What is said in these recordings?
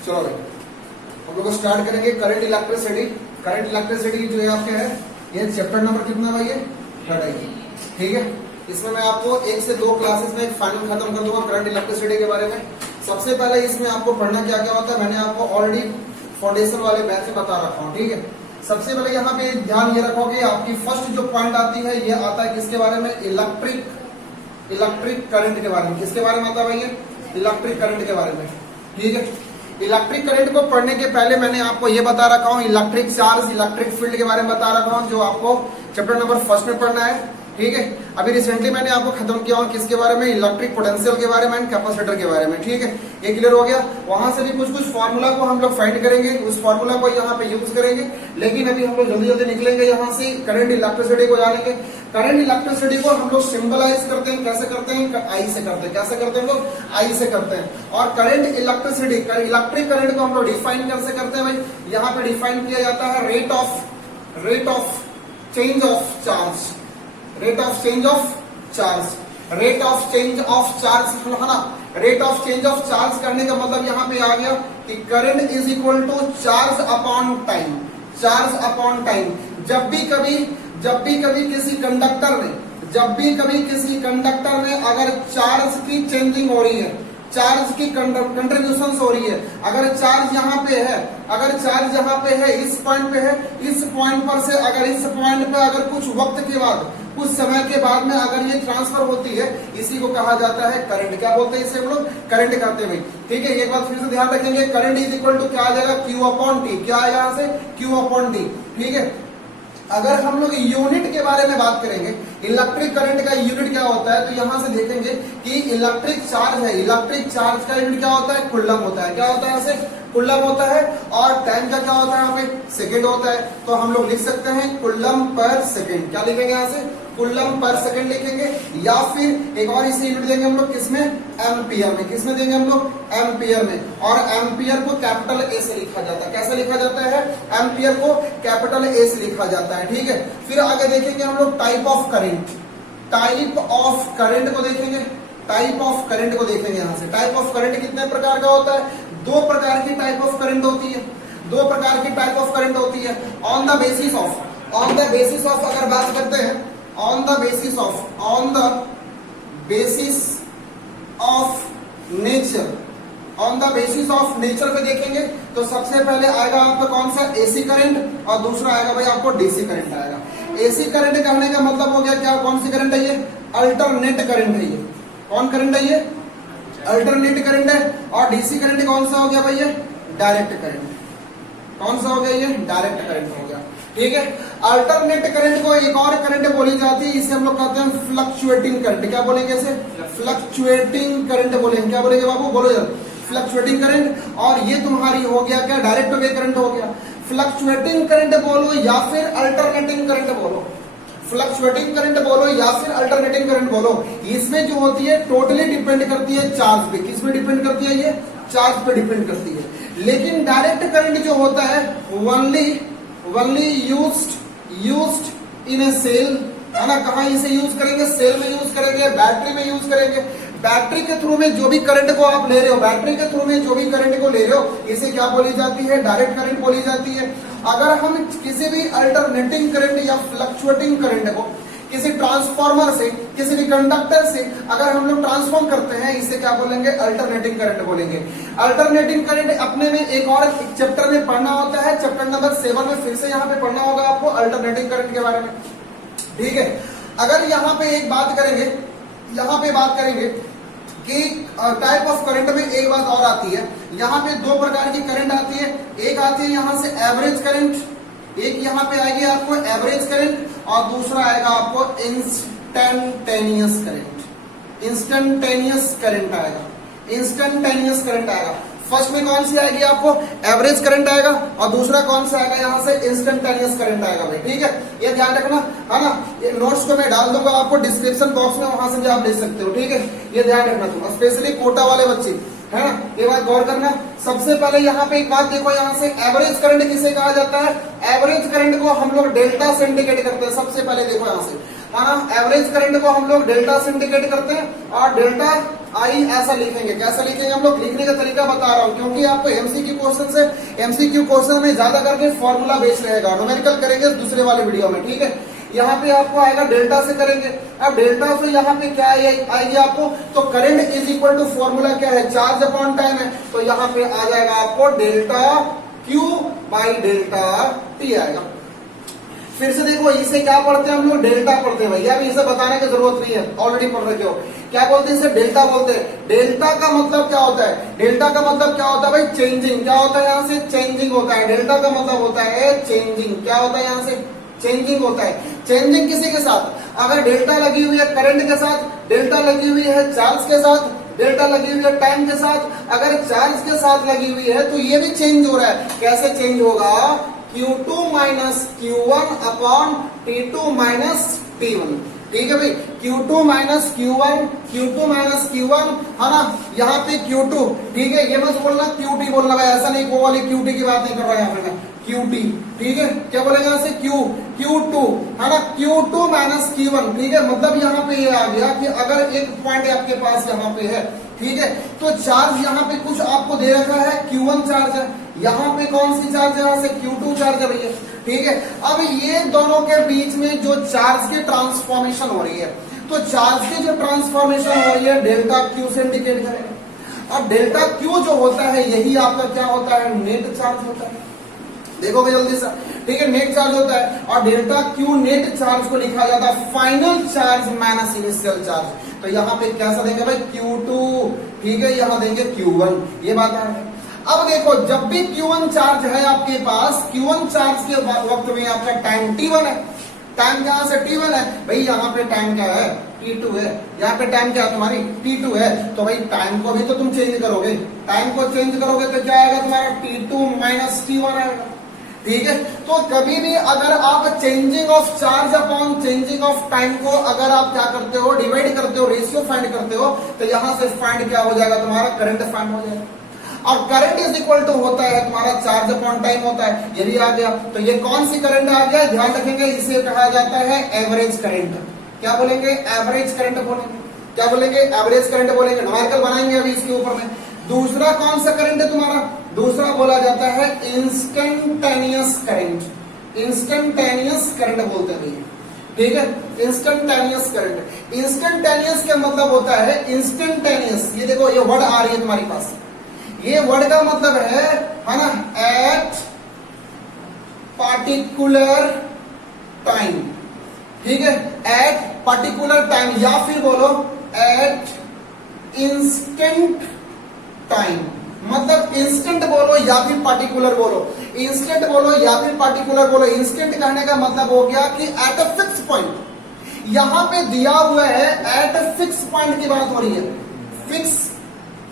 चलो भाई हम लोग स्टार्ट करेंगे करंट इलेक्ट्रिसिटी। करंट इलेक्ट्रिसिटी जो है आपके है ये चैप्टर नंबर कितना भाई, ये थर्ड है। ठीक है, इसमें मैं आपको 1 से 2 क्लासेस में फाइनल खत्म कर दूंगा करंट इलेक्ट्रिसिटी के बारे में। सबसे पहले इसमें आपको पढ़ना क्या क्या होता है मैंने आपको ऑलरेडी फाउंडेशन वाले बैच से बता रखा हूँ। ठीक है, सबसे पहले यहाँ पे ध्यान ये रखो कि आपकी फर्स्ट जो पॉइंट आती है ये आता है किसके बारे में, इलेक्ट्रिक करंट के बारे में। किसके बारे में आता है भाई, ये इलेक्ट्रिक करंट के बारे में। ठीक है, इलेक्ट्रिक करंट को पढ़ने के पहले मैंने आपको ये बता रखा हूँ इलेक्ट्रिक चार्ज, इलेक्ट्रिक फील्ड के बारे में बता रखा हूँ, जो आपको चैप्टर नंबर 1 में पढ़ना है। ठीक है, अभी रिसेंटली मैंने आपको खत्म किया हूँ किसके बारे में, इलेक्ट्रिक पोटेंशियल के बारे में एंड कैपेसिटर के बारे में। ठीक है, ये क्लियर हो गया। वहां से भी कुछ फॉर्मूला को हम लोग फाइंड करेंगे, उस फॉर्मूला को यहाँ पे यूज करेंगे। लेकिन अभी हम लोग जल्दी जल्दी निकलेंगे यहाँ से, करंट इलेक्ट्रिसिटी को जानेंगे। करंट इलेक्ट्रिसिटी को हम लोग सिंबलाइज करते हैं, कैसे करते हैं, आई से करते हैं। कैसे करते हैं लोग, आई से करते हैं। और करंट इलेक्ट्रिसिटी, इलेक्ट्रिक करंट को हम लोग डिफाइन कैसे करते हैं भाई, यहाँ पे डिफाइन किया जाता है rate of change of charge, rate of change of charge, rate of change of charge है ना। Rate of change of charge करने का मतलब यहाँ पे आ गया कि current is equal to charge upon time, charge upon time. जब भी कभी किसी कंडक्टर में अगर चार्ज की चेंजिंग हो रही है, चार्ज की कंट्रीब्यूशन हो रही है, अगर चार्ज यहाँ पे है इस पॉइंट पे है, इस पॉइंट पर से अगर इस पॉइंट पे अगर कुछ वक्त के बाद, कुछ समय के बाद में अगर ये ट्रांसफर होती है, इसी को कहा जाता है करंट। क्या बोलते हैं इसे हम लोग, करंट कहते हैं भाई। ठीक है, एक बात फिर से ध्यान रखेंगे, करंट इज इक्वल टू क्या आ जाएगा, क्यू अपॉन टी। क्या है यहाँ से, क्यू अपॉन टी। ठीक है, अगर हम लोग यूनिट के बारे में बात करेंगे, इलेक्ट्रिक करंट का यूनिट क्या होता है, तो यहां से देखेंगे कि इलेक्ट्रिक चार्ज है, इलेक्ट्रिक चार्ज का यूनिट क्या होता है, कूलम होता है। क्या होता है, ऐसे कूलम होता है। और टाइम का क्या होता है यहाँ पे, सेकेंड होता है। तो हम लोग लिख सकते हैं कूलम पर सेकेंड। क्या लिखेंगे यहाँ से, कूलम पर सेकेंड लिखेंगे। या फिर एक और इसे यूनिट देंगे हम लोग किसमें, एम्पियर में। किसमें देंगे हम लोग, एम्पियर में। और एम्पियर को कैपिटल ए से लिखा जाता है। कैसे लिखा जाता है, एम्पियर को कैपिटल ए से लिखा जाता है। ठीक है, फिर आगे देखेंगे हम लोग type of current, type of current को देखेंगे, टाइप ऑफ करंट को देखेंगे यहाँ से। टाइप ऑफ करंट कितने प्रकार का होता है, 2 प्रकार की टाइप ऑफ करंट होती है, 2 प्रकार की टाइप ऑफ करंट होती है। ऑन द बेसिस ऑफ अगर बात करते हैं, on the basis of nature पे देखेंगे तो सबसे पहले आएगा आपका कौन सा, एसी करंट, और दूसरा आएगा भाई आपको डीसी करंट आएगा। एसी करंट कहने का मतलब हो गया क्या, कौन सी करंट है ये, अल्टरनेट करंट है ये। कौन करंट है ये, अल्टरनेट करंट है। और डीसी करंट कौन सा हो गया भाई, ये डायरेक्ट करंट। कौन सा हो गया, ये डायरेक्ट करंट हो गया। ठीक है, अल्टरनेट करंट को एक और करंट बोली जाती है, इसे हम लोग कहते हैं फ्लक्चुएटिंग करंट। क्या बोलेंगे इसे, फ्लक्चुएटिंग करंट बोलेंगे। क्या बोलेंगे बाबू, बोलो जरा, फ्लक्चुएटिंग करंट। और ये तुम्हारी हो गया क्या, डायरेक्ट वे करंट हो गया। फ्लक्चुएटिंग करंट बोलो या फिर अल्टरनेटिंग करंट बोलो, फ्लक्चुएटिंग करंट बोलो या फिर अल्टरनेटिंग करंट बोलो, इसमें जो होती है टोटली डिपेंड करती है चार्ज पे। किस पे डिपेंड करती है, ये चार्ज पे डिपेंड करती है। लेकिन डायरेक्ट करंट जो होता है only used in a cell, है ना। कहाँ इसे यूज करेंगे, सेल में यूज करेंगे, बैटरी में यूज करेंगे। बैटरी के थ्रू में जो भी करंट को आप ले रहे हो, बैटरी के थ्रू में जो भी करंट को ले रहे हो, इसे क्या बोली जाती है, डायरेक्ट करंट बोली जाती है। अगर हम किसी भी अल्टरनेटिंग करंट या फ्लक्चुएटिंग करंट को किसी ट्रांसफार्मर से, किसी भी कंडक्टर से अगर हम लोग ट्रांसफॉर्म करते हैं, इसे क्या बोलेंगे, अल्टरनेटिंग करंट बोलेंगे। अल्टरनेटिंग करंट अपने में एक और चैप्टर में पढ़ना होता है, चैप्टर नंबर 7 में फिर से यहाँ पे पढ़ना होगा आपको अल्टरनेटिंग करंट के बारे में। ठीक है, अगर यहाँ पे एक बात करेंगे, यहाँ पे बात करेंगे कि टाइप ऑफ करंट में एक बात और आती है। यहाँ पे 2 प्रकार की करंट आती है। एक आती है यहाँ से एवरेज करंट, एक यहाँ पे आएगी आपको एवरेज करंट, और दूसरा आएगा आपको इंस्टेंटेनियस करंट। इंस्टेंटेनियस करंट आएगा। फर्स्ट में कौन सी आएगी आपको, एवरेज करंट आएगा, और दूसरा कौन सा आएगा यहाँ से, इंस्टेंटेनियस करंट आएगा भाई। ठीक है, ये ध्यान रखना, है ना। ये नोट्स को मैं डाल दूंगा आपको डिस्क्रिप्शन बॉक्स में, वहां से भी आप देख सकते हो। ठीक है, ये ध्यान रखना तुम, स्पेशली कोटा वाले बच्चे, है ना, ये बात गौर करना। सबसे पहले यहाँ पे एक बात देखो, यहाँ से एवरेज करंट किसे कहा जाता है, एवरेज करंट को हम लोग डेल्टा से इंडिकेट करते हैं। सबसे पहले देखो यहां से, हाँ, एवरेज करंट को हम लोग डेल्टा से इंडिकेट करते हैं और डेल्टा आई ऐसा लिखेंगे। कैसा लिखेंगे हम लोग, लिखने का तरीका बता रहा हूं, क्योंकि आपको एमसीक्यू क्वेश्चन से, एमसीक्यू क्वेश्चन में ज्यादा करके फॉर्मूला बेस रहेगा, न्यूमेरिकल करेंगे दूसरे वाले वीडियो में, ठीक है। यहाँ पे आपको आएगा डेल्टा से करेंगे। अब डेल्टा से यहाँ पे क्या आएगी आपको, तो current is equal to formula क्या है, चार्ज अपॉन टाइम है, तो यहाँ पे आ जाएगा आपको delta Q by delta T आएगा। फिर से देखो, इसे क्या पढ़ते हैं हम लोग, डेल्टा पढ़ते हैं भैया, अभी इसे बताने की जरूरत नहीं है, ऑलरेडी पढ़ रखे हो। क्या बोलते हैं इसे, डेल्टा बोलते हैं। डेल्टा का मतलब क्या होता है, डेल्टा का मतलब क्या होता है भाई, चेंजिंग। क्या होता है यहाँ से, चेंजिंग होता है। डेल्टा का मतलब होता है चेंजिंग। क्या होता है यहाँ से, चेंजिंग होता है। चेंजिंग किसी के साथ, अगर डेल्टा लगी हुई है करंट के साथ, डेल्टा लगी हुई है चार्ज के साथ, डेल्टा लगी हुई है टाइम के साथ, अगर चार्ज के साथ लगी हुई है तो ये भी चेंज हो रहा है। कैसे चेंज होगा, Q2 minus Q1 upon T2 minus T1, ठीक है भाई। Q2 minus Q1, Q2 minus Q1, है ना, यहाँ पे Q2, ठीक है। ये मत बोलना QT बोलना भाई, ऐसा नहीं, वो वाली QT की बात नहीं कर रहा यहाँ पे मैं, QT, ठीक है। क्या बोलेगा यहाँ से, Q2, है ना, Q2 माइनस Q1, ठीक है। मतलब यहाँ पे ये आ गया कि अगर एक पॉइंट आपके पास यहाँ पे है, ठीक है, तो चार्ज यहाँ पे कुछ आपको दे रखा है, Q1 चार्ज है, यहाँ पे कौन सी चार्ज है, यहाँ से Q2 चार्ज है भैया, ठीक है। अब ये दोनों के बीच में जो चार्ज की ट्रांसफॉर्मेशन हो रही है, तो चार्ज की जो ट्रांसफॉर्मेशन हो रही है डेल्टा क्यू से इंडिकेट करेगा। अब डेल्टा क्यू जो होता है यही आपका क्या होता है, नेट चार्ज होता है। देखोगे जल्दी से, ठीक है, नेट चार्ज होता है। और डेल्टा क्यू नेट चार्ज को लिखा जाता है final charge minus initial charge. तो यहाँ पे कैसा देंगे भाई, Q2, ठीक है, यहाँ देंगे Q1, ये बात है। अब देखो, जब भी Q1 चार्ज है आपके पास, Q1 चार्ज के वक्त में आपका टाइम T1 है, टाइम कहां से T1 है भाई, यहाँ पे टाइम क्या है, T2 है, यहाँ पे टाइम क्या है तुम्हारी, T2 है। तो भाई टाइम को भी तो तुम चेंज करोगे, टाइम को चेंज करोगे तो क्या आएगा तुम्हारा, T2 माइनस T1 आएगा, ठीक है। तो कभी भी अगर आप changing of charge upon changing of time को अगर आप क्या करते हो, डिवाइड करते हो, रेशियो फाइंड करते हो, तो यहां से फाइंड क्या हो जाएगा तुम्हारा, करंट फाइंड हो जाएगा। और करंट इज इक्वल टू होता है तुम्हारा चार्ज अपॉन टाइम होता है, ये भी आ गया। तो ये कौन सी करंट आ गया, ध्यान रखेंगे, इसे कहा जाता है एवरेज करंट। क्या बोलेंगे, एवरेज करंट बोलेंगे। क्या बोलेंगे, एवरेज करंट बोलेंगे। न्यूमेरिकल बनाएंगे अभी इसके ऊपर में। दूसरा कौन सा करंट है तुम्हारा, दूसरा बोला जाता है इंस्टेंटेनियस करंट। इंस्टेंटेनियस करंट बोलते हैं भैया, ठीक है, इंस्टेंटेनियस करंट। इंस्टेंटेनियस क्या मतलब होता है, इंस्टेंटेनियस, ये देखो ये वर्ड आ रही है तुम्हारे पास, ये वर्ड का मतलब है ना, एट पार्टिकुलर टाइम, ठीक है, एट पार्टिकुलर टाइम, या फिर बोलो एट इंस्टेंट टाइम। मतलब इंस्टेंट बोलो या फिर पार्टिकुलर बोलो, इंस्टेंट बोलो या फिर पार्टिकुलर बोलो। इंस्टेंट कहने का मतलब हो गया कि एट अ फिक्स पॉइंट, यहां पे दिया हुआ है एट अ फिक्स पॉइंट की बात हो रही है, फिक्स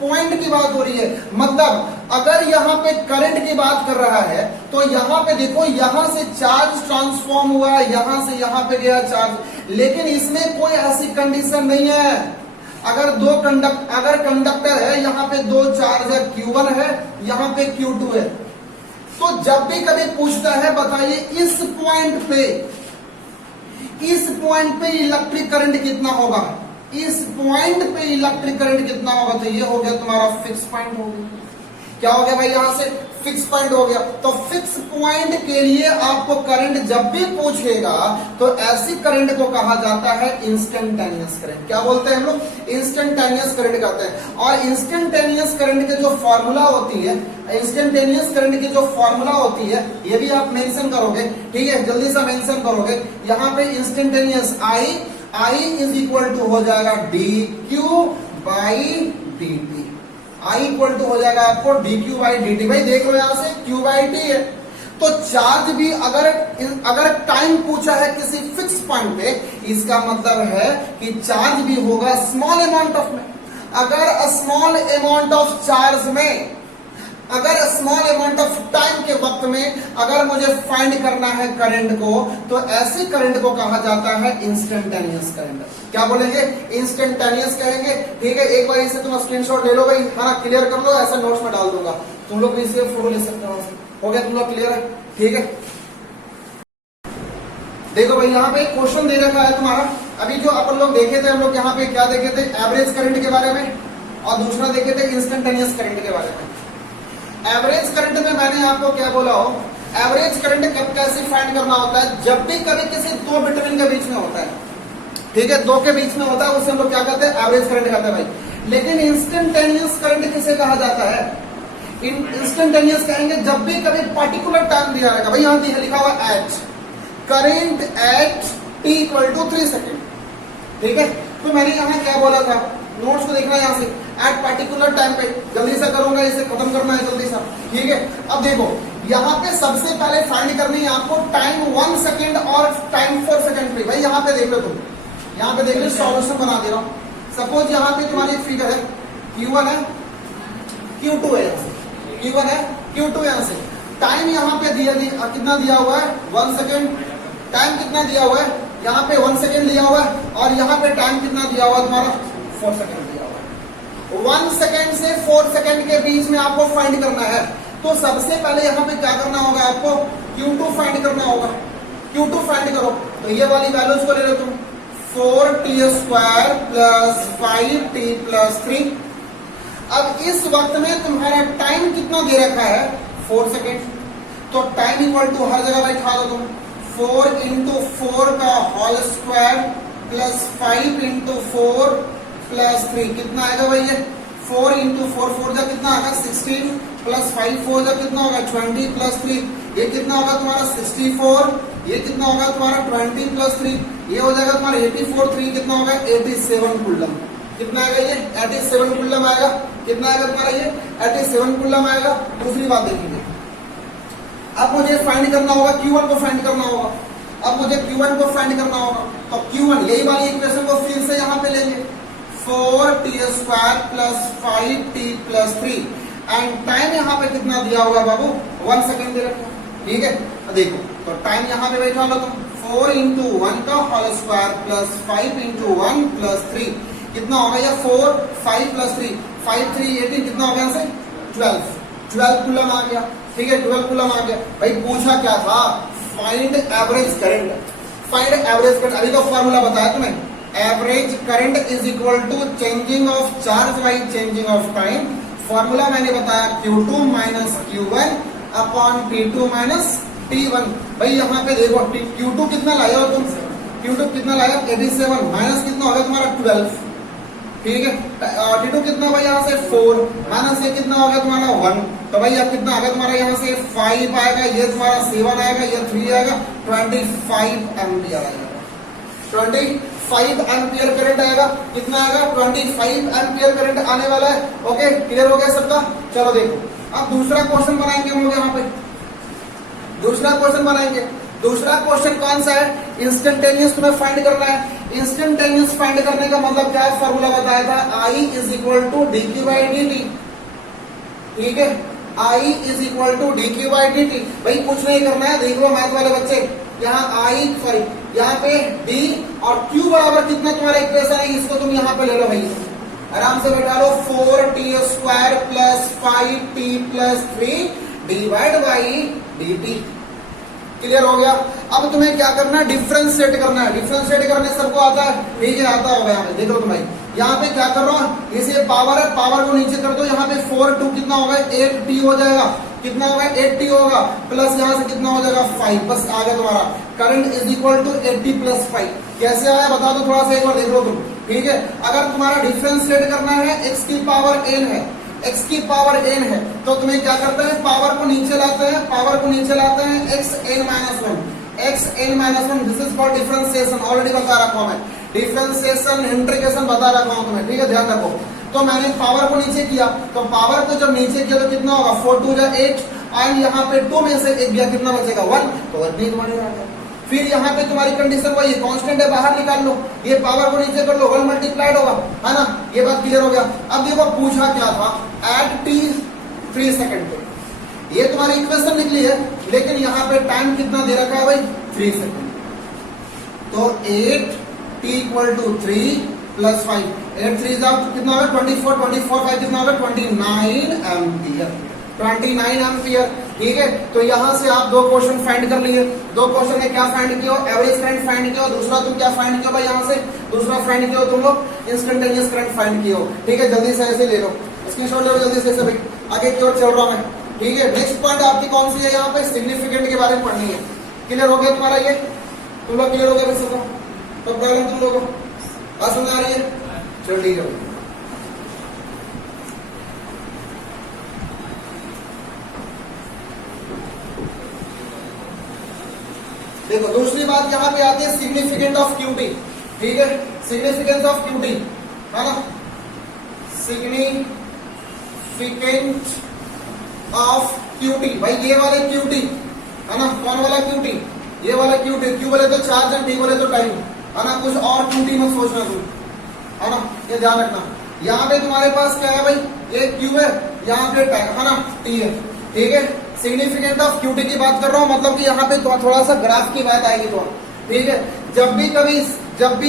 पॉइंट की बात हो रही है। मतलब अगर यहाँ पे करंट की बात कर रहा है तो यहाँ पे देखो, यहां से चार्ज ट्रांसफॉर्म हुआ है, यहां से यहां पे गया चार्ज, लेकिन इसमें कोई ऐसी कंडीशन नहीं है। अगर कंडक्टर है, यहाँ पे दो चार्ज है, Q1 है, यहाँ पे Q2 है, तो जब भी कभी पूछता है बताइए इस पॉइंट पे इलेक्ट्रिक करंट कितना होगा, इस पॉइंट पे इलेक्ट्रिक करंट कितना होगा, तो ये हो गया तुम्हारा फिक्स पॉइंट हो गया। क्या हो गया भाई, यहां से फिक्स पॉइंट हो गया। तो फिक्स पॉइंट के लिए आपको करंट जब भी पूछेगा तो ऐसी करंट को कहा जाता है इंस्टेंटेनियस करंट। क्या बोलते हैं हम लोग, इंस्टेंटेनियस करंट कहते हैं। और इंस्टेंटेनियस करंट के जो फॉर्मूला होती है, इंस्टेंटेनियस करंट की जो फॉर्मूला होती है, ये भी आप मेंशन करोगे, ठीक है, जल्दी से मेंशन करोगे। यहाँ पे instantaneous I is equal to हो जाएगा dq by dt। I equal to हो जाएगा आपको dq बाई dt। भाई देख लो यहां से q बाई t है, तो चार्ज भी अगर टाइम पूछा है किसी फिक्स पॉइंट पे, इसका मतलब है कि चार्ज भी होगा स्मॉल अमाउंट ऑफ में। अगर स्मॉल अमाउंट ऑफ चार्ज में, अगर स्मॉल अमाउंट ऑफ टाइम के वक्त में अगर मुझे फाइंड करना है करंट को, तो ऐसे करंट को कहा जाता है इंस्टेंटेनियस करंट। क्या बोलेंगे, इंस्टेंटेनियस कहेंगे, ठीक है। एक बार इसे तुम स्क्रीनशॉट ले लो भाई, है ना, क्लियर कर लो, ऐसा नोट्स में डाल दूंगा, तुम लोग इसे फोटो ले सकते हो। हो गया तुम लोग क्लियर है, ठीक है। देखो भाई यहाँ पे क्वेश्चन दे रखा है तुम्हारा, अभी जो अपन लोग देखे थे, हम लोग यहाँ पे क्या देखे थे, एवरेज करंट के बारे में, और दूसरा देखे थे इंस्टेंटेनियस करंट के बारे में। एवरेज करंट में मैंने आपको क्या बोला हो, एवरेज करंट कब कैसे फाइंड करना होता है, जब भी कभी किसी दो बिटवीन के बीच में होता है, ठीक है, दो के बीच में होता है, उसे हम लोग क्या कहते हैं, एवरेज करंट कहते हैं भाई। लेकिन इंस्टेंटेनियस करंट किसे कहा जाता है, इंस्टेंटेनियस कहेंगे जब भी कभी पर्टिकुलर टाइम दिया रहेगा, भाई यहाँ लिखा हुआ H, current at t equal to 3 second, ठीक है। तो मैंने यहाँ क्या बोला था, नोट्स को देखना यहाँ से, एट पर्टिकुलर टाइम पे, जल्दी से करूंगा, इसे खत्म करना है जल्दी से, ठीक है। अब देखो यहाँ पे सबसे पहले फाइंड करनी है आपको टाइम 1 सेकेंड और टाइम 4 सेकेंड पे। भाई यहाँ पे देख लो, तुम यहाँ पे देख लो, सॉल्यूशन बना दे रहा हूँ। सपोज यहाँ पे तुम्हारी एक फिगर है, Q1 है, Q2 है, Q1 है, Q2 यहाँ से, टाइम यहाँ पे कितना दिया हुआ है, 1 सेकेंड, टाइम कितना दिया हुआ है, यहाँ पे 1 सेकेंड दिया हुआ है, और यहाँ पे टाइम कितना दिया हुआ है तुम्हारा, 4 सेकेंड दिया हुआ है। 1 सेकेंड से 4 सेकेंड के बीच में आपको फाइंड करना है। तो सबसे पहले यहाँ पे क्या करना होगा, आपको Q2 फाइंड करना होगा। Q2 फाइंड करो, तो ये वाली वैल्यूज को ले लो तुम, 4t² प्लस 5t प्लस 3। अब इस वक्त में तुम्हारा टाइम कितना दे रखा है, 4 सेकेंड, तो टाइम इक्वल टू हर जगह बैठा दो तुम, 4 इंटू 4 का whole square plus 5 into 4 plus 3, कितना आएगा भाई ये, 4 इंटू 4, 4 जा कितना आएगा 16, प्लस 5 4 जा कितना होगा 20 प्लस 3, ये कितना होगा तुम्हारा 64, ये कितना होगा तुम्हारा 20 प्लस 3, ये हो जाएगा तुम्हारा 84, 3 कितना होगा 87 कूलम, कितना आएगा ये 87 कूलम आएगा, कितना आएगा तुम्हारा ये 87 कूलम आएगा। दूसरी बात देखेंगे, अब मुझे फाइंड करना होगा Q1 को फाइंड करना होगा, अब मुझे Q1 को फाइंड करना होगा, तो Q1 यही वाली इक्वेशन को फिर से यहाँ पे लेंगे, 4t² plus 5t plus 3, and time यहाँ पे कितना दिया होगा बाबू, 1 सेकेंड दे रखा, ठीक है। देखो तो टाइम यहाँ पे बैठा लो तुम, 4 इंटू 1 का whole square plus 5 into 1 plus 3, कितना होगा ये 4 5 प्लस 3, 5 3 18, कितना हो गया यहाँ से 12 कूलम आ गया, ठीक है, 12 कूलम आ गया। भाई पूछा क्या था, find average current, find average current, अभी तो फॉर्मूला बताया तुम्हें, average current is equal to changing of charge by changing of time. Formula मैंने बताया Q2 minus Q1 upon T2 minus T1। भाई यहाँ पे देखो Q2 कितना लाया हो तुम, Q2 कितना लाया 87, माइनस कितना होगा तुम्हारा 12, ठीक है। T2 कितना होगा यहाँ से 4, माइनस ये कितना होगा तुम्हारा 1, तो भाई अब कितना आएगा तुम्हारा यहाँ से 5 आएगा, ये तुम्हारा 7 आएगा, ये 3 आएगा, 25 एम्पियर आएगा, 25 एम्पियर करंट आएगा, कितना आएगा 25 एम्पियर करंट आने वाला है। ओके, क्लियर हो गया सबका। चलो देखो अब दूसरा क्वेश्चन बनाएंगे हम लोग, यहाँ पे दूसरा क्वेश्चन बनाएंगे। दूसरा क्वेश्चन कौन सा है, इंस्टेंटेनियस तुम्हें फाइंड करना है। इंस्टेंटेनियस फाइंड करने का मतलब क्या है, फॉर्मूला बताया था, I is equal to dq by dt, ठीक है, I is equal to dq by dt। भाई कुछ नहीं करना है, देख लो मैथ वाले बच्चे, यहाँ यहाँ पे d और q बराबर कितना तुम्हारा इक्वेशन है, इसको तुम यहाँ पे ले लो भाई, आराम से बैठा लो, 4t² plus 5t plus 3 divide by dt। Clear हो गया। अब तुम्हें क्या करना है, डिफरेंशिएट करना है। डिफरेंशिएट करने सबको आता है, ठीक है, आता होगा। यहाँ पे देख लो तुम भाई, यहाँ पे क्या कर रहा हूँ, इसे पावर है, पावर को नीचे कर दो, यहाँ पे 4 2 कितना होगा 8t हो जाएगा, कितना होगा 8t होगा, प्लस यहाँ से कितना हो जाएगा 5, बस आ गया तुम्हारा current is equal to 80 plus 5। कैसे आया बता दो थोड़ा सा, एक बार देख लो तुम, ठीक है। अगर तुम्हारा डिफरेंशिएट करना है, x की पावर n है, x की पावर n है, तो तुम्हें क्या करते हैं, पावर को नीचे लाते हैं, पावर को नीचे लाते हैं, xn minus 1, xn minus 1, this is called differentiation. Already बता रखा हूं मैं, डिफरेंशिएशन इंटीग्रेशन बता रखा हूं तुम्हें, ठीक है, ध्यान रखो। तो मैंने पावर को नीचे किया, तो पावर को जब नीचे किया तो कितना होगा 4 2 8, और यहाँ पे 2 में से 1 गया, कितना बचेगा 1, तो 1 नहीं तुम्हारे आ गया। फिर यहाँ पे तुम्हारी कंडीशन वही है, कांस्टेंट है, बाहर निकाल लो, ये पावर को नीचे कर लो, 1 मल्टीप्लाइड होगा, है ना, ये बात क्लियर हो गया। अब देखो पूछा क्या था, एट t 3 सेकंड पे, ये तुम्हारी इक्वेशन निकली है, लेकिन यहाँ पे टाइम कितना दे रखा है भाई 3 सेकंड। तो 8t इक्वल टू 3 प्लस 5, 8 3 कितना होगा 24, 24 5 कितना होगा 29 एम्पियर, 29 एम्पियर। ठीक है, तो यहां से आप दो क्वेश्चन फाइंड कर लिए। दो क्वेश्चन में क्या फाइंड किया, एवरेज करंट फाइंड किया, दूसरा तुम क्या फाइंड किया भाई, यहां से दूसरा फाइंड किया तुम लोग इंस्टेंटेनियस करंट फाइंड किया। ठीक है, जल्दी से ऐसे ले लो, स्क्रीनशॉट ले लो जल्दी से भाई, आगे की ओर चल रहा मैं। ठीक है, नेक्स्ट पॉइंट आपकी कौन सी है, यहाँ पे सिग्निफिकेंट के बारे में पढ़नी है। क्लियर हो गया तुम्हारा ये, तुम लोग क्लियर हो गया फिर सबको, तो प्रॉब्लम तुम लोगों को बात समझ आ रही है, चलो ठीक है। देखो दूसरी बात यहाँ पे आती है सिग्निफिकेंट ऑफ क्यूटी। ठीक है, सिग्निफिकेंस ऑफ क्यूटी है ना, सिग्निफिकेंट ऑफ क्यूटी, भाई ये वाले क्यूटी है ना, कौन वाला क्यूटी, ये वाला क्यूटी, क्यू बोले तो चार्ज है, टी बोले तो टाइम है ना, कुछ और क्यूटी मत सोचना तुम, है ना, ये ध्यान रखना। यहाँ पे तुम्हारे पास क्या है भाई, ये क्यू है, यहाँ पे टाइम है ना, टी है। ठीक है, सिग्निफिकेंट ऑफ क्यूटी की बात कर रहा हूँ, मतलब कि यहाँ पे थोड़ा सा ग्राफ की बात आएगी तो। ठीक है, जब भी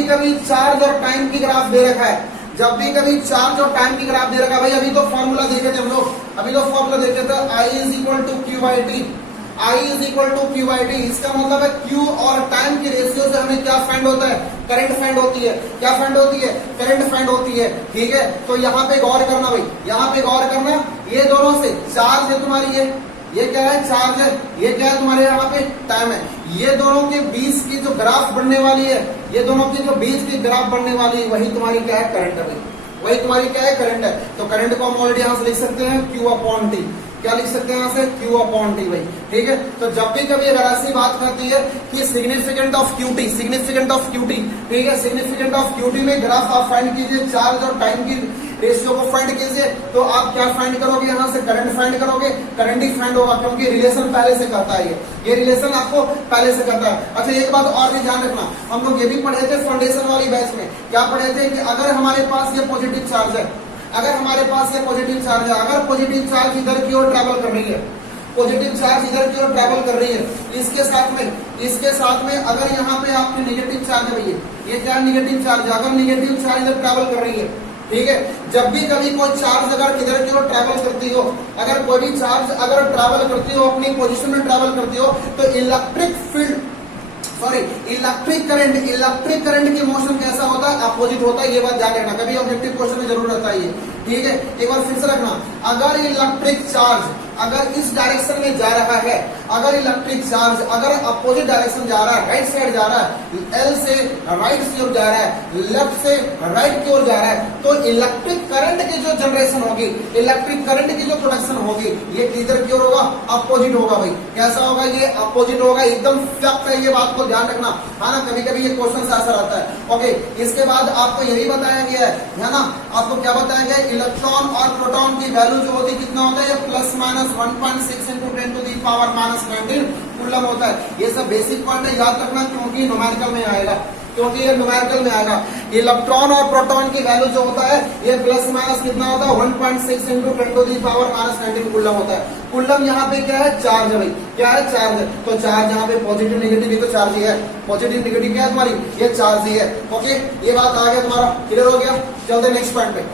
कभी चार्ज और टाइम की ग्राफ दे रखा है, जब भी कभी चार्ज और टाइम की ग्राफ दे रखा है भाई, अभी तो फॉर्मूला देखे थे हम लोग, अभी तो फॉर्मूला देखे थे, I is equal to Q by T, I is equal to Q by T. इसका मतलब है क्यू और टाइम की रेशियो से हमें क्या फाइंड होता है, करंट फाइंड होती है। क्या फाइंड होती है, करंट फाइंड होती है। ठीक है, तो यहाँ पे गौर करना भाई, यहाँ पे गौर करना, ये दोनों से चार्ज है तुम्हारी, ये क्या है, चार्ज है, ये क्या है तुम्हारे यहाँ पे टाइम है। ये दोनों के बीच की जो ग्राफ बनने वाली है, ये दोनों की जो बीच की ग्राफ बनने वाली है, वही तुम्हारी क्या है, करंट है भाई, वही तुम्हारी क्या है, करंट है। तो करंट को हम ऑलरेडी यहाँ से लिख सकते हैं क्यू अपॉन टी, क्या लिख सकते हैं यहाँ से, क्यू अपॉन टी भाई। ठीक है, तो जब भी कभी अगर ऐसी बात करती है कि significant of QT, significant of QT, ठीक है, सिग्निफिकेंट ऑफ क्यूटी में ग्राफ आप फाइंड कीजिए, चार्ज और टाइम की रेशियो को फाइंड कीजिए, तो आप क्या फाइंड करोगे, यहाँ से करंट फाइंड करोगे, करंट ही फाइंड होगा, क्योंकि रिलेशन पहले से करता है, ये रिलेशन आपको पहले से करता है। अच्छा एक बात और भी ध्यान रखना, हम लोग ये भी पढ़े थे फाउंडेशन वाली बैच में, क्या पढ़े थे कि अगर हमारे पास ये पॉजिटिव चार्ज है, अगर हमारे पास ये पॉजिटिव चार्ज है, अगर पॉजिटिव चार्ज इधर की ओर ट्रैवल कर रही है, पॉजिटिव चार्ज इधर की ओर ट्रैवल कर रही है, इसके साथ में अगर यहाँ पे आपकी नेगेटिव चार्ज है भैया, ये क्या नेगेटिव चार्ज है, अगर नेगेटिव चार्ज इधर ट्रैवल कर रही है, ठीक है, जब भी कभी कोई चार्ज अगर इधर की ओर ट्रैवल करती हो, अगर कोई भी चार्ज अगर ट्रैवल करती हो, अपनी पोजीशन में ट्रैवल करती हो, तो इलेक्ट्रिक फील्ड इलेक्ट्रिक करंट की मोशन कैसा होता है, अपोजिट होता है। ये बात ध्यान रखना, कभी ऑब्जेक्टिव क्वेश्चन में जरूर रहता है ये। ठीक है, एक बार फिर से रखना, अगर इलेक्ट्रिक चार्ज अगर इस डायरेक्शन में जा रहा है, अगर इलेक्ट्रिक चार्ज अगर अपोजिट डायरेक्शन जा रहा है, राइट साइड जा रहा है, एल से राइट की ओर जा रहा है, लेफ्ट से राइट की ओर जा रहा है, तो इलेक्ट्रिक करंट की जो जनरेशन होगी, इलेक्ट्रिक करंट की जो प्रोडक्शन होगी, ये किधर की ओर होगा, अपोजिट होगा भाई। कैसा होगा, ये अपोजिट होगा, एकदम फैक्ट है, ये बात को ध्यान रखना है ना, कभी कभी ये क्वेश्चन ऐसा रहता है। ओके, इसके बाद आपको यही बताया गया है ना, आपको क्या बताया गया, इलेक्ट्रॉन और प्रोटॉन की वैल्यू जो होती है कितना होता है, plus minus 1.6 into 10 to the power minus 19 coulomb होता है। ये सब बेसिक पॉइंट है, याद रखना, क्योंकि न्यूमेरिकल में आएगा, क्योंकि ये न्यूमेरिकल में आएगा। इलेक्ट्रॉन और प्रोटॉन की वैल्यू जो होता है, ये प्लस माइनस कितना होता है, 1.6 into 10 to the power minus 19 coulomb होता है। कूलम यहाँ पे क्या है, चार्ज है भाई, क्या है, चार्ज है। तो चार्ज यहाँ पे पॉजिटिव नेगेटिव, ये तो चार्ज ही है, पॉजिटिव नेगेटिव क्या है तुम्हारी, ये चार्ज ही है। ओके, ये बात आ गया तुम्हारा, क्लियर हो गया। चलते नेक्स्ट पॉइंट पे।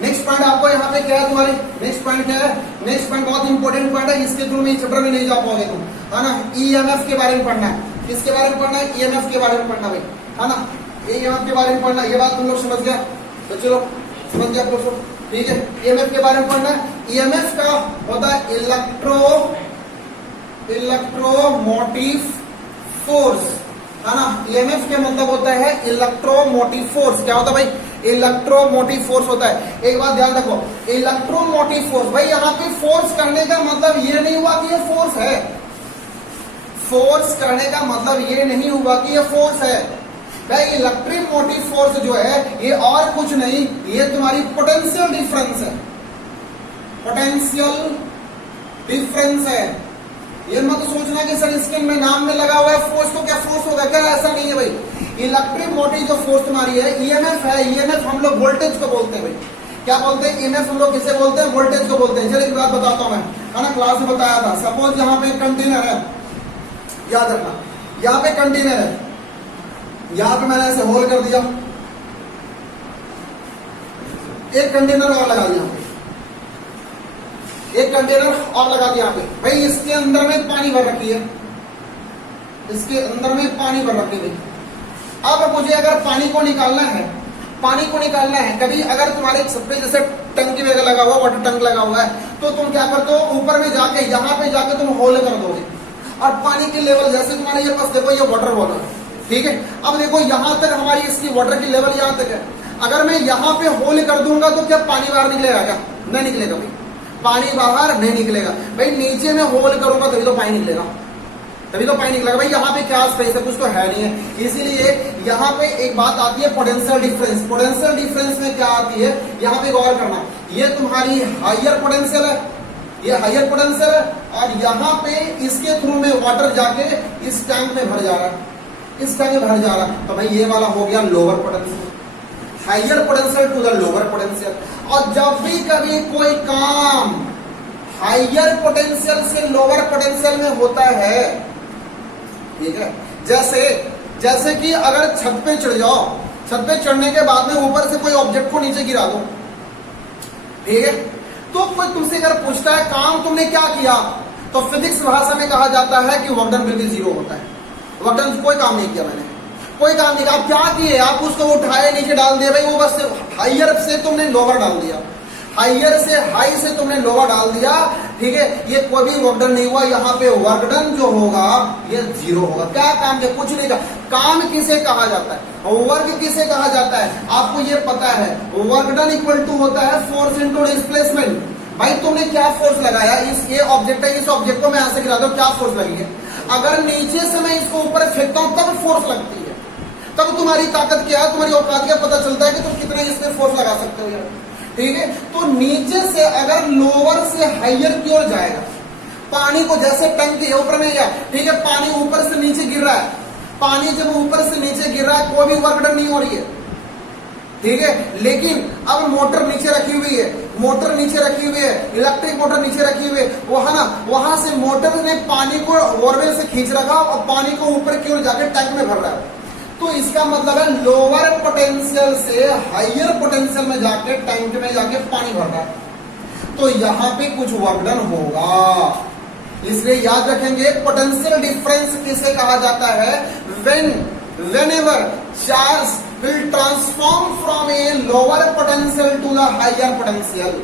नेक्स्ट पॉइंट आपको यहाँ पे क्या है तुम्हारी, नेक्स्ट पॉइंट क्या है, नेक्स्ट पॉइंट बहुत इंपॉर्टेंट पॉइंट है, इसके थ्रू में चैप्टर में नहीं जा पाओगे तुम, है ना। ईएमएफ के बारे में पढ़ना है, किसके बारे में पढ़ना है, ईएमएफ के बारे में पढ़ना भाई, है ना, ईएमएफ के बारे में पढ़ना। ये बात तुम लोग समझ गया, तो चलो समझ गया दोस्तों, ठीक है। ईएमएफ के बारे में पढ़ना है। ईएमएफ का होता है इलेक्ट्रोमोटिव फोर्स, है ना। ईएमएफ के मतलब होता है इलेक्ट्रोमोटिव फोर्स। क्या होता है भाई, इलेक्ट्रोमोटिव फोर्स होता है। एक बात ध्यान रखो, इलेक्ट्रोमोटिव फोर्स, भाई यहाँ पे फोर्स करने का मतलब ये नहीं हुआ कि ये फोर्स है, फोर्स करने का मतलब ये नहीं हुआ कि ये फोर्स है भाई। इलेक्ट्रिक मोटिव फोर्स जो है ये और कुछ नहीं, ये तुम्हारी पोटेंशियल डिफरेंस है, पोटेंशियल डिफरेंस है। ये मत सोचना कि सर इसके में नाम में लगा हुआ है फोर्स, तो क्या फोर्स होगा क्या, ऐसा नहीं है भाई। इलेक्ट्रिक मोटिव जो फोर्स तुम्हारी है, ईएमएफ है, ईएमएफ हम लोग वोल्टेज को बोलते हैं भाई। क्या बोलते हैं, ईएमएफ हम लोग किसे बोलते हैं, वोल्टेज को बोलते हैं। चलिए एक बात बताता हूं मैं, है ना, क्लास में बताया था। सपोज यहाँ पे कंटेनर है, याद रखना, यहाँ पे कंटेनर है, यहाँ पे मैंने ऐसे होल कर दिया, एक कंटेनर और लगा दिया, एक कंटेनर और लगा दिया यहाँ पे, भाई इसके अंदर में पानी भर रखी है, इसके अंदर में पानी भर रखी है। अब मुझे अगर पानी को निकालना है, पानी को निकालना है, कभी अगर तुम्हारे छत पे जैसे टंकी वगैरह लगा हुआ, वाटर टैंक लगा हुआ है, तो तुम क्या करते हो, ऊपर में जाके यहाँ पे जाके तुम होल कर दोगे और पानी की लेवल, जैसे तुम्हारे ये पास देखो ये वाटर बॉटल, ठीक है, अब देखो यहाँ तक हमारी इसकी वाटर की लेवल यहाँ तक है। अगर मैं यहाँ पे होल कर दूंगा तो क्या पानी बाहर निकलेगा? क्या नहीं निकलेगा भाई, पानी बाहर नहीं निकलेगा भाई। नीचे में होल करूंगा तभी तो पानी निकलेगा, तभी तो पानी निकलेगा भाई। यहाँ पे क्या स्पेस है? कुछ तो है नहीं है। इसीलिए यहाँ पे एक बात आती है पोटेंशियल डिफरेंस। पोटेंशियल डिफरेंस में क्या आती है, यहाँ पे गौर करना, ये तुम्हारी हायर पोटेंशियल है, ये हायर पोटेंशियल है, और यहाँ पे इसके थ्रू में वाटर जाके इस टैंक में भर जा रहा है, इस टैंक में भर जा रहा है, तो भाई ये वाला हो गया lower potential, higher potential to the lower potential. और जब भी कभी कोई काम हायर पोटेंशियल से लोअर पोटेंशियल में होता है, ठीक है, जैसे कि अगर छत पे चढ़ जाओ, छत पे चढ़ने के बाद में ऊपर से कोई ऑब्जेक्ट को नीचे गिरा दो, ठीक है, तो कोई तुमसे अगर पूछता है काम तुमने क्या किया, तो फिजिक्स भाषा में कहा जाता है कि वर्क डन बिल्कुल जीरो होता है। वर्क डन, कोई काम नहीं किया मैंने, कोई काम नहीं किया। आप क्या किए? आप उसको उठाए नीचे डाल दिया भाई, वो बस हायर से तुमने लोअर डाल दिया, हायर से हाई से तुमने लोअर डाल दिया, ठीक है, ये कोई भी वर्क डन नहीं हुआ। यहाँ पे वर्क डन जो होगा ये जीरो होगा। क्या काम किया? कुछ नहीं कहा। काम किसे कहा जाता है, वर्क किसे कहा जाता है, आपको ये पता है। वर्क डन इक्वल टू होता है फोर्स इनटू डिस्प्लेसमेंट। भाई तुमने क्या फोर्स लगाया, इस ये ऑब्जेक्ट है, इस ऑब्जेक्ट को मैं यहां से गिरा दूं, क्या फोर्स लगी है? अगर नीचे से मैं इसको ऊपर फेंकता हूं तब फोर्स लगती है, तब तुम्हारी ताकत क्या है, तुम्हारी औकात क्या, पता चलता है कि तुम कितने इसमें फोर्स लगा सकते हो यार, ठीक है। तो नीचे से अगर लोअर से हायर की ओर जाएगा, पानी को जैसे टंकी है ऊपर में गया, ठीक है, पानी ऊपर से नीचे गिर रहा है, पानी जब ऊपर से नीचे गिर रहा है कोई भी वर्क डन नहीं हो रही है, ठीक है। लेकिन अब मोटर नीचे रखी हुई है, मोटर नीचे रखी हुई है, इलेक्ट्रिक मोटर नीचे रखी हुई है, वो है ना, वहां से मोटर ने पानी को बोरवेल से खींच रखा और पानी को ऊपर की ओर जाके टैंक में भर रहा है। तो इसका मतलब है लोअर पोटेंशियल से हायर पोटेंशियल में जाके टैंक में जाके पानी भर रहा है, तो यहाँ पे कुछ वर्क डन होगा। इसलिए याद रखेंगे पोटेंशियल डिफरेंस किसे कहा जाता है, whenever charge will transform from a lower potential to the higher potential।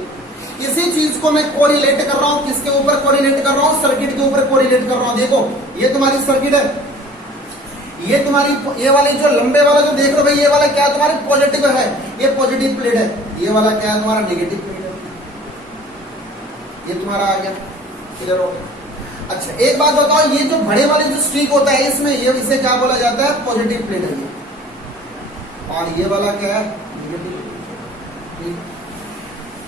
इसी चीज को मैं कोरिलेट कर रहा हूं, किसके ऊपर कोरिलेट कर रहा हूं, सर्किट के ऊपर कोरिलेट कर रहा हूं। देखो ये तुम्हारी सर्किट है, ये तुम्हारी ये वाली जो लंबे वाला जो देख रहे हो भाई, ये वाला क्या तुम्हारी पॉजिटिव है, ये पॉजिटिव प्लेट है, ये वाला क्या है तुम्हारा नेगेटिव प्लेट है, ये तुम्हारा आ गया, क्लियर हो गया। अच्छा एक बात बताओ, ये जो बड़े वाले जो स्ट्रीक होता है इसमें, ये इसे क्या बोला जाता है, पॉजिटिव प्लेट है ये, और ये वाला क्या है, नेगेटिव।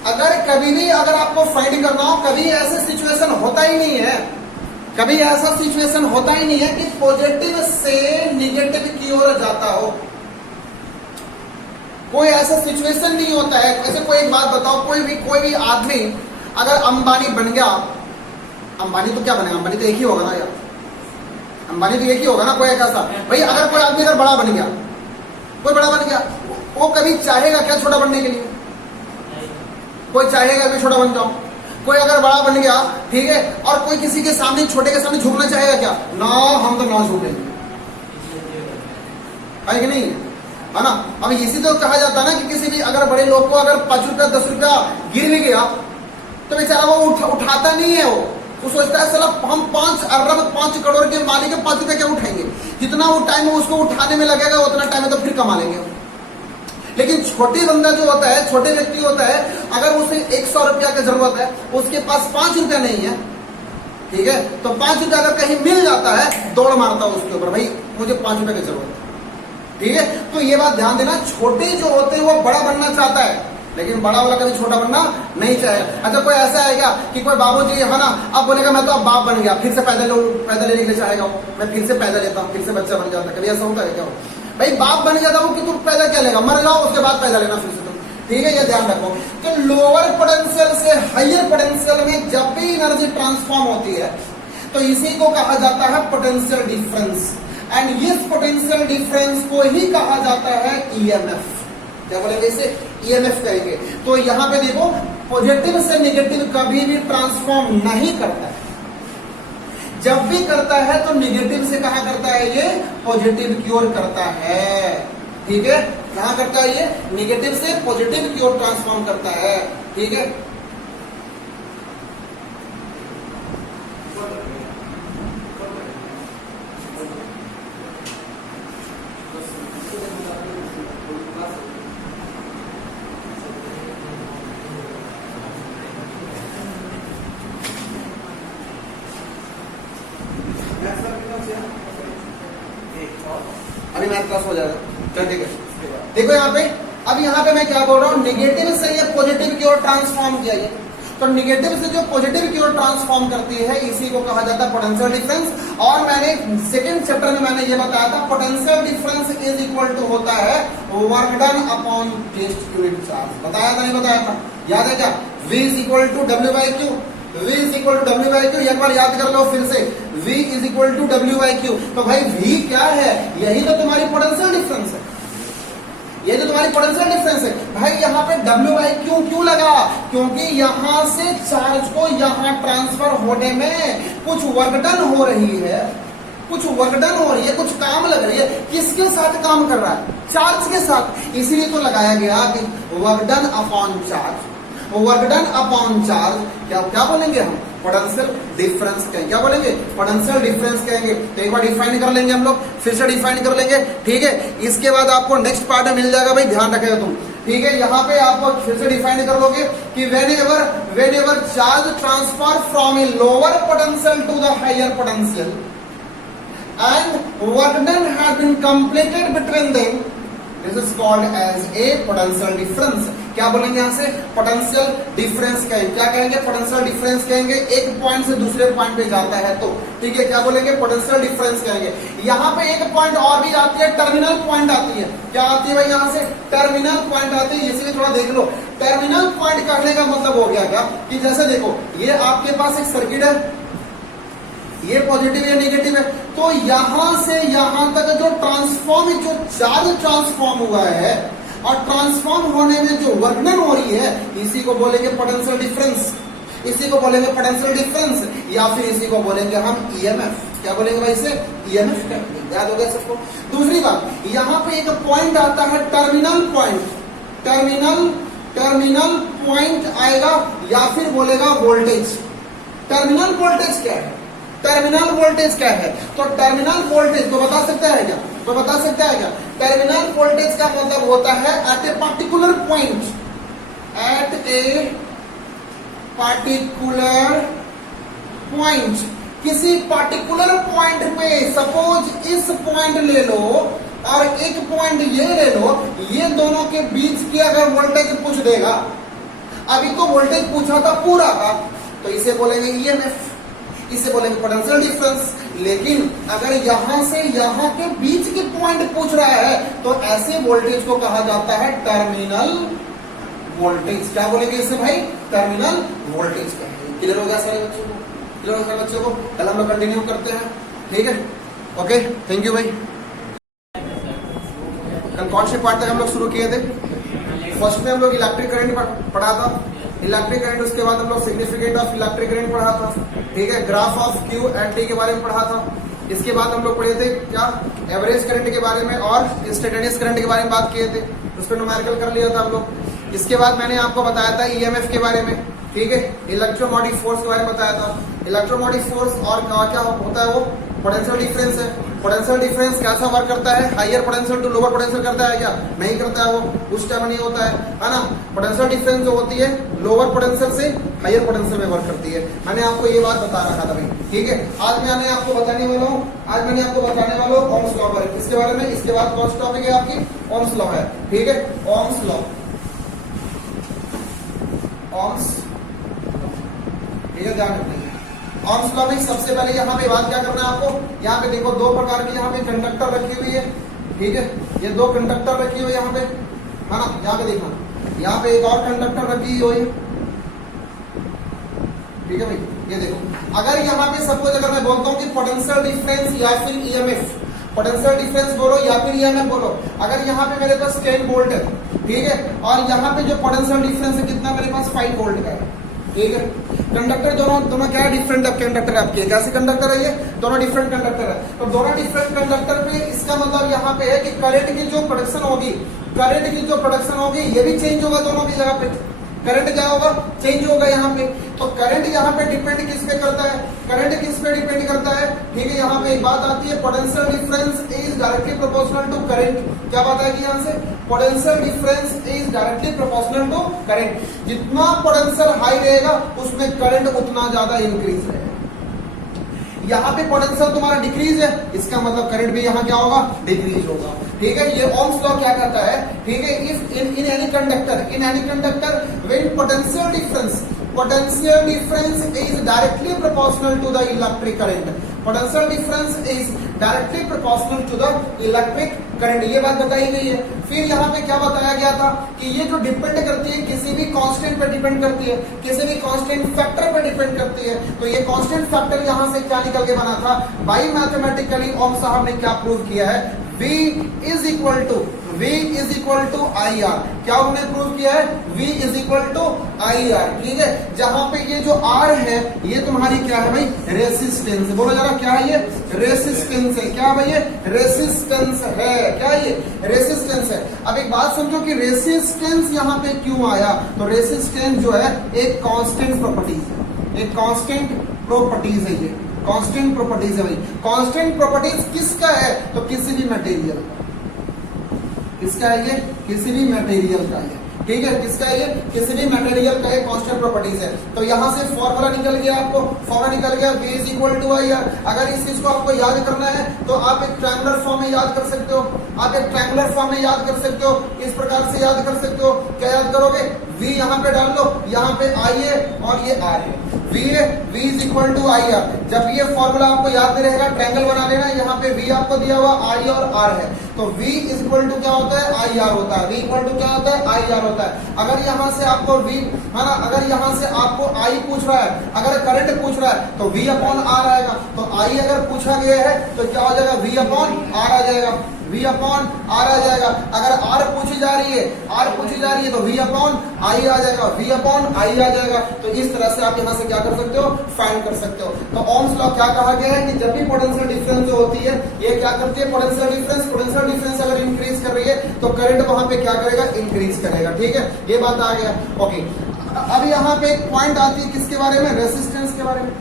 अगर कभी भी अगर आपको फाइंड करना हो, कभी ऐसा सिचुएशन होता ही नहीं है, कभी ऐसा सिचुएशन होता ही नहीं है कि पॉजिटिव से नेगेटिव की ओर जाता हो, कोई ऐसा सिचुएशन नहीं होता है। ऐसे कोई एक बात बताओ, कोई भी आदमी अगर अंबानी बन गया, अंबानी तो क्या बनेगा, अंबानी तो एक ही होगा ना यार, अंबानी तो एक ही होगा ना, कोई ऐसा भाई। अगर कोई आदमी अगर बड़ा बन गया, कोई बड़ा बन गया, वो कभी चाहेगा क्या छोटा बनने के लिए? कोई चाहेगा कि छोटा बन जाओ? कोई अगर बड़ा बन गया, ठीक है, और कोई किसी के सामने, छोटे के सामने झुकना चाहेगा क्या? ना, हम तो ना झुकेंगे, है कि नहीं, है ना। अब इसी तो कहा जाता है ना कि किसी भी अगर बड़े लोग को अगर 5 रुपया 10 रुपया गिर भी गया तो बेचारा वो उठाता नहीं है, वो सोचता है चलो हम 5 अरब 5 करोड़ के मालिक है, 5 रुपया क्या उठाएंगे, जितना वो टाइम उसको उठाने में लगेगा उतना टाइम है तो फिर कमा लेंगे। लेकिन छोटे बंदा जो होता है, छोटे व्यक्ति होता है, अगर उसे 100 रुपया की जरूरत है, उसके पास 5 रुपया नहीं है, ठीक है, तो 5 रुपया अगर कहीं मिल जाता है दौड़ मारता है उसके ऊपर, भाई मुझे 5 रुपया की जरूरत है, ठीक है। तो ये बात ध्यान देना, छोटे जो होते हैं वो बड़ा बनना चाहता है, लेकिन बड़ा वाला कभी छोटा बनना नहीं चाहे। अच्छा कोई ऐसा है क्या कि कोई बाबूजी है ना, अब बोलेगा मैं तो अब बाप बन गया, फिर से पैदल लेने के लिए चाहेगा, मैं फिर से पैदल लेता हूँ, फिर से बच्चा बन जाता है, कभी ऐसा होता है क्या? भाई बाप बन गया था वो कि तुम पैदा क्या लेगा, मर जाओ उसके बाद पैदा लेना फिर से तुम, ठीक है, ये ध्यान रखो। तो लोअर पोटेंशियल से हायर पोटेंशियल में जब भी एनर्जी ट्रांसफॉर्म होती है तो इसी को कहा जाता है पोटेंशियल डिफरेंस, एंड इस पोटेंशियल डिफरेंस को ही कहा जाता है ईएमएफ। क्या बोलेंगे इसे? ईएमएफ कहेंगे। तो यहाँ पे देखो पॉजिटिव से नेगेटिव कभी भी ट्रांसफॉर्म नहीं करता है। जब भी करता है तो नेगेटिव से कहां करता है, ये पॉजिटिव की ओर करता है। ठीक है, कहां करता है, ये नेगेटिव से पॉजिटिव की ओर ट्रांसफॉर्म करता है। ठीक है, अभी मैथ क्लास हो जाएगा। चल ठीक है, देखो यहाँ पे, अब यहाँ पे मैं क्या बोल रहा हूँ, नेगेटिव से ये पॉजिटिव की ओर ट्रांसफॉर्म किया ये, तो नेगेटिव से जो पॉजिटिव की ओर ट्रांसफॉर्म करती है इसी को कहा जाता है पोटेंशियल डिफरेंस। और मैंने सेकंड चैप्टर में मैंने ये बताया था, potential difference is equal to होता है work done upon test unit charge. बताया था, नहीं बताया था, याद है क्या? V is equal to W by Q, V is equal to W by Q, एक बार याद कर लो फिर से, V is equal to W by Q. तो भाई V क्या है, यही तो तुम्हारी पोटेंशियल डिफरेंस है, ये तो तुम्हारी पोटेंशियल डिफरेंस है। भाई यहाँ पे W बाई क्यू क्यों लगा, क्योंकि यहाँ से चार्ज को यहाँ ट्रांसफर होने में कुछ वर्क डन हो रही है, कुछ वर्क डन हो रही है, कुछ काम लग रही है। किसके साथ काम कर रहा है, चार्ज के साथ, इसीलिए तो लगाया गया कि work done upon charge, work done upon charge क्या क्या बोलेंगे हम, पोटेंशियल डिफरेंस कहेंगे। क्या बोलेंगे, पोटेंशियल डिफरेंस कहेंगे। तो एक बार डिफाइन कर लेंगे हम लोग, फिर से डिफाइन कर लेंगे। ठीक है, इसके बाद आपको नेक्स्ट पार्ट में मिल जाएगा, भाई ध्यान रखेगा तुम। ठीक है, यहाँ पे आपको फिर से डिफाइन कर लोगे कि whenever charge transfer from a lower potential to the higher potential and work done has been completed between them, this is called as a potential difference. क्या बोलेंगे यहाँ से, पोटेंशियल डिफरेंस कहेंगे। क्या कहेंगे, पोटेंशियल डिफरेंस कहेंगे, एक point से दूसरे पॉइंट पे जाता है तो। ठीक है, क्या बोलेंगे, पोटेंशियल डिफरेंस कहेंगे। यहाँ पे एक पॉइंट और भी आती है, टर्मिनल पॉइंट आती है। क्या आती है भाई, यहाँ से टर्मिनल पॉइंट आती है, इसलिए थोड़ा देख लो। टर्मिनल पॉइंट कहने का मतलब हो गया क्या, कि जैसे देखो ये आपके पास एक सर्किट है, ये पॉजिटिव या नेगेटिव है, तो यहां से यहां तक जो ट्रांसफॉर्म, जो चार्ज ट्रांसफॉर्म हुआ है और ट्रांसफॉर्म होने में जो वर्क डन हो रही है, इसी को बोलेंगे पोटेंशियल डिफरेंस, इसी को बोलेंगे पोटेंशियल डिफरेंस, या फिर इसी को बोलेंगे हम ईएमएफ। क्या बोलेंगे भाई, इसे ईएमएफ कहेंगे। याद हो गया सबको। दूसरी बात, यहां पे एक पॉइंट आता है टर्मिनल पॉइंट, टर्मिनल पॉइंट आएगा, या फिर बोलेगा वोल्टेज। टर्मिनल वोल्टेज क्या है, टर्मिनल वोल्टेज क्या है, तो टर्मिनल वोल्टेज तो बता सकता है क्या, तो बता सकता है क्या, टर्मिनल वोल्टेज का मतलब होता है at a particular point, at a particular point, किसी पर्टिकुलर पॉइंट पे, सपोज इस पॉइंट ले लो और एक पॉइंट ये ले लो, ये दोनों के बीच की अगर वोल्टेज पूछ देगा, अभी तो वोल्टेज पूछा था पूरा का, तो इसे बोलेंगे ईएमएफ, इसे बोलेंगे पोटेंशियल डिफरेंस। लेकिन अगर यहां से यहां के बीच के पॉइंट पूछ रहा है तो ऐसे वोल्टेज को कहा जाता है टर्मिनल वोल्टेज। क्या बोलेंगे इसे भाई, टर्मिनल वोल्टेज कहेंगे। क्लियर हो गया सारे बच्चों को, क्लियर हो गया बच्चों को। कल हम लोग कंटिन्यू करते हैं। ठीक है, ओके, थैंक यू भाई। कल कौन से पार्ट तक हम लोग शुरू किए थे, फर्स्ट में हम लोग इलेक्ट्रिक करंट पढ़ा था, इलेक्ट्रिक करंट, उसके बाद हम लोग सिग्निफिकेंट ऑफ इलेक्ट्रिक करंट पढ़ा था। ठीक है, graph of Q and T के बारे में पढ़ा था। इसके बाद हम लोग पढ़े थे क्या, एवरेज करंट के बारे में और इंस्टेंटेनियस करंट के बारे में बात किए थे, उस पर न्यूमेरिकल कर लिया था हम लोग। इसके बाद मैंने आपको बताया था ईएमएफ के बारे में। ठीक है, इलेक्ट्रोमोटिव फोर्स के बारे में बताया था। इलेक्ट्रोमोटिव फोर्स और क्या होता है, वो पोटेंशियल डिफरेंस है। पोटेंशियल डिफरेंस कैसा वर्क करता है, higher potential to lower potential करता है क्या, नहीं करता है, वो उस टाइम नहीं होता है ना। पोटेंशियल डिफरेंस जो होती है लोअर पोटेंशियल से हायर पोटेंशियल में वर्क करती है। मैंने आपको ये बात बता रखा था भाई। ठीक है, आज मैंने आपको बताने वाला हूँ, आज मैंने आपको बताने वाला हूँ ओम्स लॉ पर, इसके बारे में। इसके बाद कौन सा टॉपिक है आपकी, ओम्स लॉ है। ठीक है, ओम्स लॉ, ओम्स, ठीक है, ध्यान रखिए। ओम्स लॉ में सबसे पहले यहाँ पे बात क्या करना है आपको, यहाँ पे देखो दो प्रकार की यहाँ पे कंडक्टर रखी हुई है। ठीक है, ये दो कंडक्टर रखी हुई है यहाँ पे, है ना। यहाँ पे देखना, यहाँ पे एक और कंडक्टर रखी हुई है। ठीक है भाई, ये देखो, अगर यहाँ पे सपोज अगर मैं बोलता हूँ कि पोटेंशियल डिफरेंस या फिर ईएमएफ, पोटेंशियल डिफरेंस बोलो या फिर ईएमएफ बोलो। अगर यहाँ पे मेरे पास 10 वोल्ट है, ठीक है, और यहाँ पे जो पोटेंशियल डिफरेंस है कितना मेरे पास 5 वोल्ट का है, ठीक है। कंडक्टर दोनों क्या है, डिफरेंट कंडक्टर आपके, कैसे कंडक्टर है ये, दोनों डिफरेंट कंडक्टर है। तो दोनों डिफरेंट कंडक्टर पे इसका मतलब यहाँ पे है कि करंट की जो प्रोडक्शन होगी, करंट की जो प्रोडक्शन होगी ये भी चेंज होगा दोनों की जगह पे। करंट क्या होगा, चेंज होगा यहाँ पे। तो करंट यहाँ पे डिपेंड किस पे करता है, करंट किस पे डिपेंड करता है, ठीक है। यहाँ पे एक बात आती है, potential difference is directly proportional to current. क्या बात आएगी यहाँ से, potential difference is directly proportional to current. जितना पोटेंशियल हाई रहेगा उसमें करंट उतना ज्यादा इंक्रीज रहेगा। यहाँ पे पोटेंशियल तुम्हारा डिक्रीज है, इसका मतलब करंट भी यहाँ क्या होगा, डिक्रीज होगा, ठीक है। ये ओम्स लॉ क्या कहता है, ठीक है, if in any conductor when potential difference is directly proportional to the electric current, potential difference is directly proportional to the electric current, ये बात बताई गई है। फिर यहाँ पे क्या बताया गया था कि ये जो डिपेंड करती है किसी भी कांस्टेंट पे डिपेंड करती है, किसी भी कांस्टेंट फैक्टर पे डिपेंड करती है। तो ये कांस्टेंट फैक्टर यहाँ से क्या निकल के बना था, बाई मैथमेटिकली ओम साहब ने क्या प्रूव किया है, V is equal to I R. क्या उन्होंने प्रूव किया है, V is equal to I R, ठीक है। जहां पे ये जो R है ये तुम्हारी क्या है भाई, रेसिस्टेंस। बोलो जरा क्या है ये, रेसिस्टेंस है। क्या भाई ये रेसिस्टेंस है, क्या ये रेसिस्टेंस है। अब एक बात समझो कि रेसिस्टेंस यहाँ पे क्यों आया, तो रेसिस्टेंस जो है एक कांस्टेंट प्रॉपर्टीज है, एक कांस्टेंट प्रॉपर्टीज है, ये कांस्टेंट प्रॉपर्टीज है भाई। कांस्टेंट प्रॉपर्टीज किसका है, तो किसी भी मटेरियल का, किसका है ये, किसी भी मटेरियल का है, ठीक है। किसका है ये, किसी भी मटेरियल का एक कांस्टेंट प्रॉपर्टीज है। तो यहां से फॉर्मूला निकल गया, आपको फॉर्मूला निकल गया, V is equal to I R. अगर इस चीज को आपको याद करना है तो आप एक ट्रायंगुलर फॉर्म में याद कर सकते हो, आप एक ट्रायंगुलर फॉर्म में याद कर सकते हो, इस प्रकार से याद कर सकते हो। क्या याद करोगे, V यहाँ पे डाल लो, यहाँ पे I है और ये R है, V है, V is equal to I R. जब ये फॉर्मूला आपको याद नहीं रहेगा, ट्रायंगल बना लेना, यहाँ पे V आपको दिया हुआ I और R है, तो V इज इक्वल टू क्या होता है, आई आर होता है। V इक्वल टू क्या होता है, आई आर होता है। अगर यहाँ से आपको V है ना, अगर यहाँ से आपको I पूछ रहा है, अगर करंट पूछ रहा है तो V अपॉन R आएगा। तो I अगर पूछा गया है तो क्या हो जाएगा, V अपॉन R आ जाएगा, V अपॉन R आ जाएगा। अगर R पूछी जा रही है, R पूछी जा रही है तो V अपॉन I आ जाएगा, V अपॉन I आ जाएगा। तो इस तरह से आप यहाँ से क्या कर सकते हो, फाइंड कर सकते हो। तो ओम्स लॉ क्या कहा गया है कि जब भी पोटेंशियल डिफरेंस जो होती है ये क्या करती है, पोटेंशियल डिफरेंस अगर इंक्रीज कर रही है तो करंट वहां पे क्या करेगा, इंक्रीज करेगा, ठीक है। ये बात आ गया, ओके। अब यहाँ पे एक पॉइंट आती है किसके बारे में, रेसिस्टेंस के बारे में।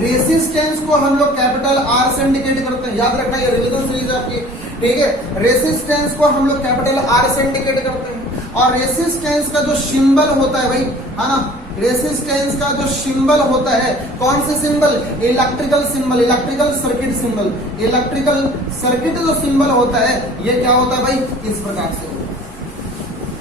रेसिस्टेंस को हम लोग कैपिटल R से इंडिकेट करते हैं, याद रखना, ये रिवीजन सीरीज आपकी, ठीक है। रेसिस्टेंस को हम लोग कैपिटल R से इंडिकेट करते हैं। और रेसिस्टेंस का जो सिंबल होता है भाई, है ना, रेसिस्टेंस का जो सिंबल होता है, कौन से symbol, electrical symbol, electrical circuit symbol, electrical circuit जो सिंबल होता है ये क्या होता है भाई, इस प्रकार से,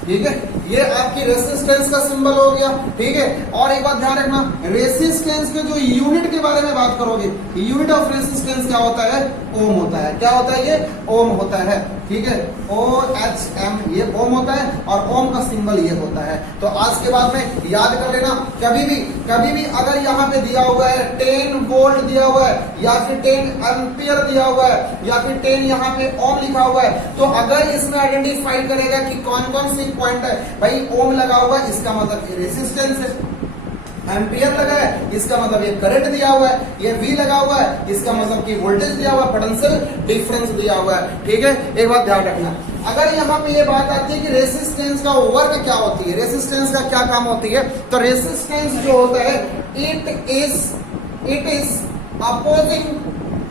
ठीक है। ये आपकी रेसिस्टेंस का सिंबल हो गया, ठीक है। और एक बात ध्यान रखना, रेसिस्टेंस के जो यूनिट के बारे में बात करोगे, यूनिट ऑफ रेसिस्टेंस क्या होता है, ओम होता है। क्या होता है, ये ओम होता है, ठीक है, OHM, ये ओम होता है और ओम का सिंबल ये होता है। तो आज के बाद में याद कर लेना, कभी भी अगर यहाँ पे दिया हुआ है 10 वोल्ट दिया हुआ है या फिर 10 एम्पियर दिया हुआ है या फिर 10 यहाँ पे ओम लिखा हुआ है, तो अगर इसमें आइडेंटिफाई करेगा कि कौन कौन सी पॉइंट है, भाई ओम लगा हुआ है इसका मतलब ये रेसिस्टेंस है, एम्पियर लगा है इसका मतलब ये करंट दिया हुआ है, ये V लगा हुआ है इसका मतलब कि वोल्टेज दिया हुआ है, पोटेंशियल डिफरेंस दिया हुआ है, ठीक है। एक बात ध्यान रखना, अगर यहाँ पे ये बात आती है कि रेसिस्टेंस का वर्क क्या होती है, रेसिस्टेंस का क्या काम होती है, तो रेसिस्टेंस जो होता है it is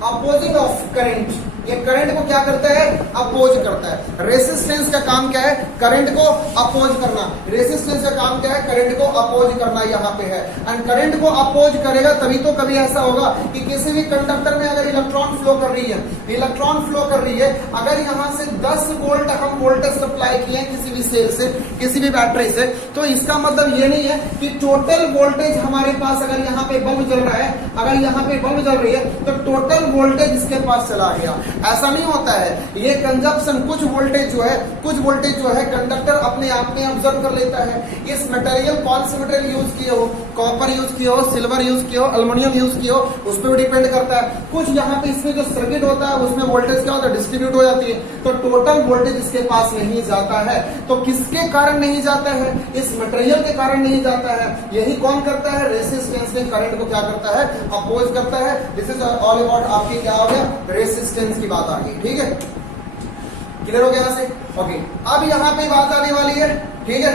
opposing of current. ये करंट को क्या करता है, अपोज करता है। रेसिस्टेंस का काम क्या है, करंट को अपोज करना। रेसिस्टेंस का काम क्या है, करंट को अपोज करना यहाँ पे है। एंड करंट को अपोज करेगा तभी तो कभी ऐसा होगा कि किसी भी कंडक्टर में अगर इलेक्ट्रॉन फ्लो कर रही है, अगर यहाँ से 10 वोल्ट हम वोल्टेज सप्लाई किए किसी भी सेल से, किसी भी बैटरी से, तो इसका मतलब ये नहीं है कि टोटल वोल्टेज हमारे पास, अगर यहाँ पे बल्ब जल रहा है, अगर यहाँ पे बल्ब जल रही है तो टोटल वोल्टेज इसके पास चला गया। ऐसा नहीं होता है। ये कंजप्शन कुछ वोल्टेज जो है कंडक्टर अपने आप में ऑब्जर्व कर लेता है। इस मटेरियल कौन से मटेरियल यूज किए हो, कॉपर यूज किए हो, सिल्वर यूज किए हो, एल्युमिनियम यूज किए हो, उस पर भी डिपेंड करता है। कुछ यहाँ पे इसमें जो सर्किट होता है उसमें वोल्टेज क्या होता है, डिस्ट्रीब्यूट हो जाती है, तो टोटल वोल्टेज इसके पास नहीं जाता है। तो किसके कारण नहीं जाता है, इस मटेरियल के कारण नहीं जाता है। यही कौन करता है, रेसिस्टेंस ने करंट को क्या करता है, अपोज करता है। दिस इज ऑल अबाउट आपकी क्या हो गया, रेसिस्टेंस की बात आ गई। ठीक है, क्लियर हो गया यहाँ से? ओके, अब यहाँ पे बात आने वाली है। ठीक है,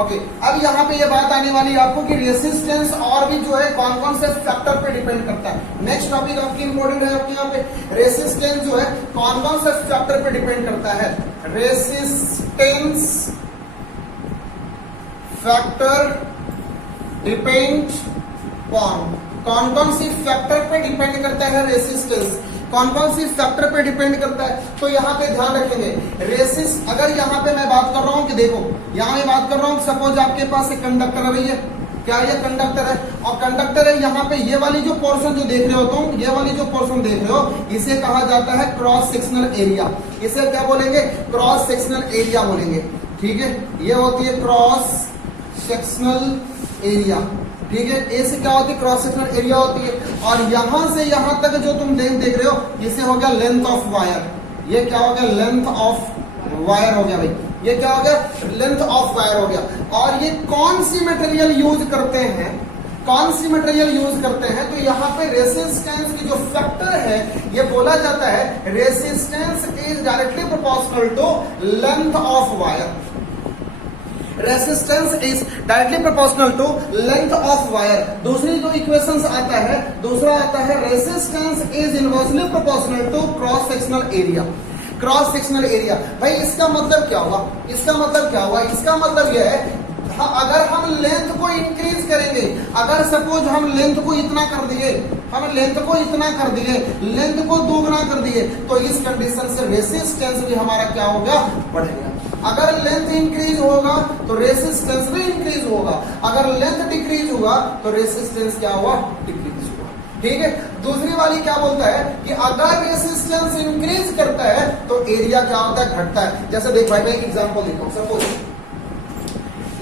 ओके, अब यहाँ पे ये बात आने वाली है आपको कि रेसिस्टेंस और भी जो है कौन कौन से फैक्टर पे डिपेंड करता है। नेक्स्ट टॉपिक आपकी इंपॉर्टेंट है आपके यहाँ पे, रेसिस्टेंस जो है कौन कौन से फैक्टर पे डिपेंड करता है। रेसिस्टेंस फैक्टर डिपेंड कौन कौन सी फैक्टर पे डिपेंड करता है, रेसिस्टेंस कौन कौन सी फैक्टर पे डिपेंड करता है। तो यहाँ पे ध्यान रखेंगे अगर यहाँ पे मैं बात कर रहा हूँ कि देखो यहाँ मैं बात कर रहा हूँ, सपोज आपके पास एक कंडक्टर है भैया, क्या ये कंडक्टर है, और कंडक्टर है यहाँ पे ये वाली जो पोर्शन जो देख रहे हो तुम, ये वाली जो पोर्शन देख रहे हो, इसे कहा जाता है क्रॉस सेक्शनल एरिया। इसे क्या बोलेंगे, क्रॉस सेक्शनल एरिया बोलेंगे। ठीक है, ये होती है क्रॉस सेक्शनल एरिया। ठीक है, ए से क्या होती है, क्रॉस सेक्शनल एरिया होती है। और यहां से यहां तक जो तुम देख रहे हो, इसे हो गया लेंथ ऑफ वायर। ये क्या हो गया, लेंथ ऑफ वायर हो गया भाई, ये क्या हो गया, लेंथ ऑफ वायर हो गया। और ये कौन सी मटेरियल यूज करते हैं, कौन सी मटेरियल यूज करते हैं, तो यहाँ पे रेसिस्टेंस की जो फैक्टर है ये बोला जाता है resistance is directly proportional to length of wire. Resistance is directly proportional to length of wire. दूसरी जो इक्वेशंस आता है, दूसरा आता है resistance is inversely proportional to cross sectional area. Cross sectional area भाई इसका मतलब क्या हुआ, इसका मतलब क्या हुआ, इसका मतलब यह है अगर हम लेंथ को इंक्रीज करेंगे, अगर सपोज हम लेंथ को इतना कर दिए, हम लेंथ को इतना कर दिए, लेंथ को दोगुना कर दिए, तो इस कंडीशन से रेसिस्टेंस भी हमारा क्या होगा, बढ़ेगा। अगर लेंथ इंक्रीज होगा तो रेसिस्टेंस भी इंक्रीज होगा, अगर लेंथ डिक्रीज हुआ तो रेसिस्टेंस क्या हुआ, डिक्रीज हुआ। ठीक है, दूसरी वाली क्या बोलता है कि अगर रेसिस्टेंस इंक्रीज करता है तो एरिया क्या होता है, घटता है। जैसे देख भाई मैं एक एग्जांपल देता हूं, सपोज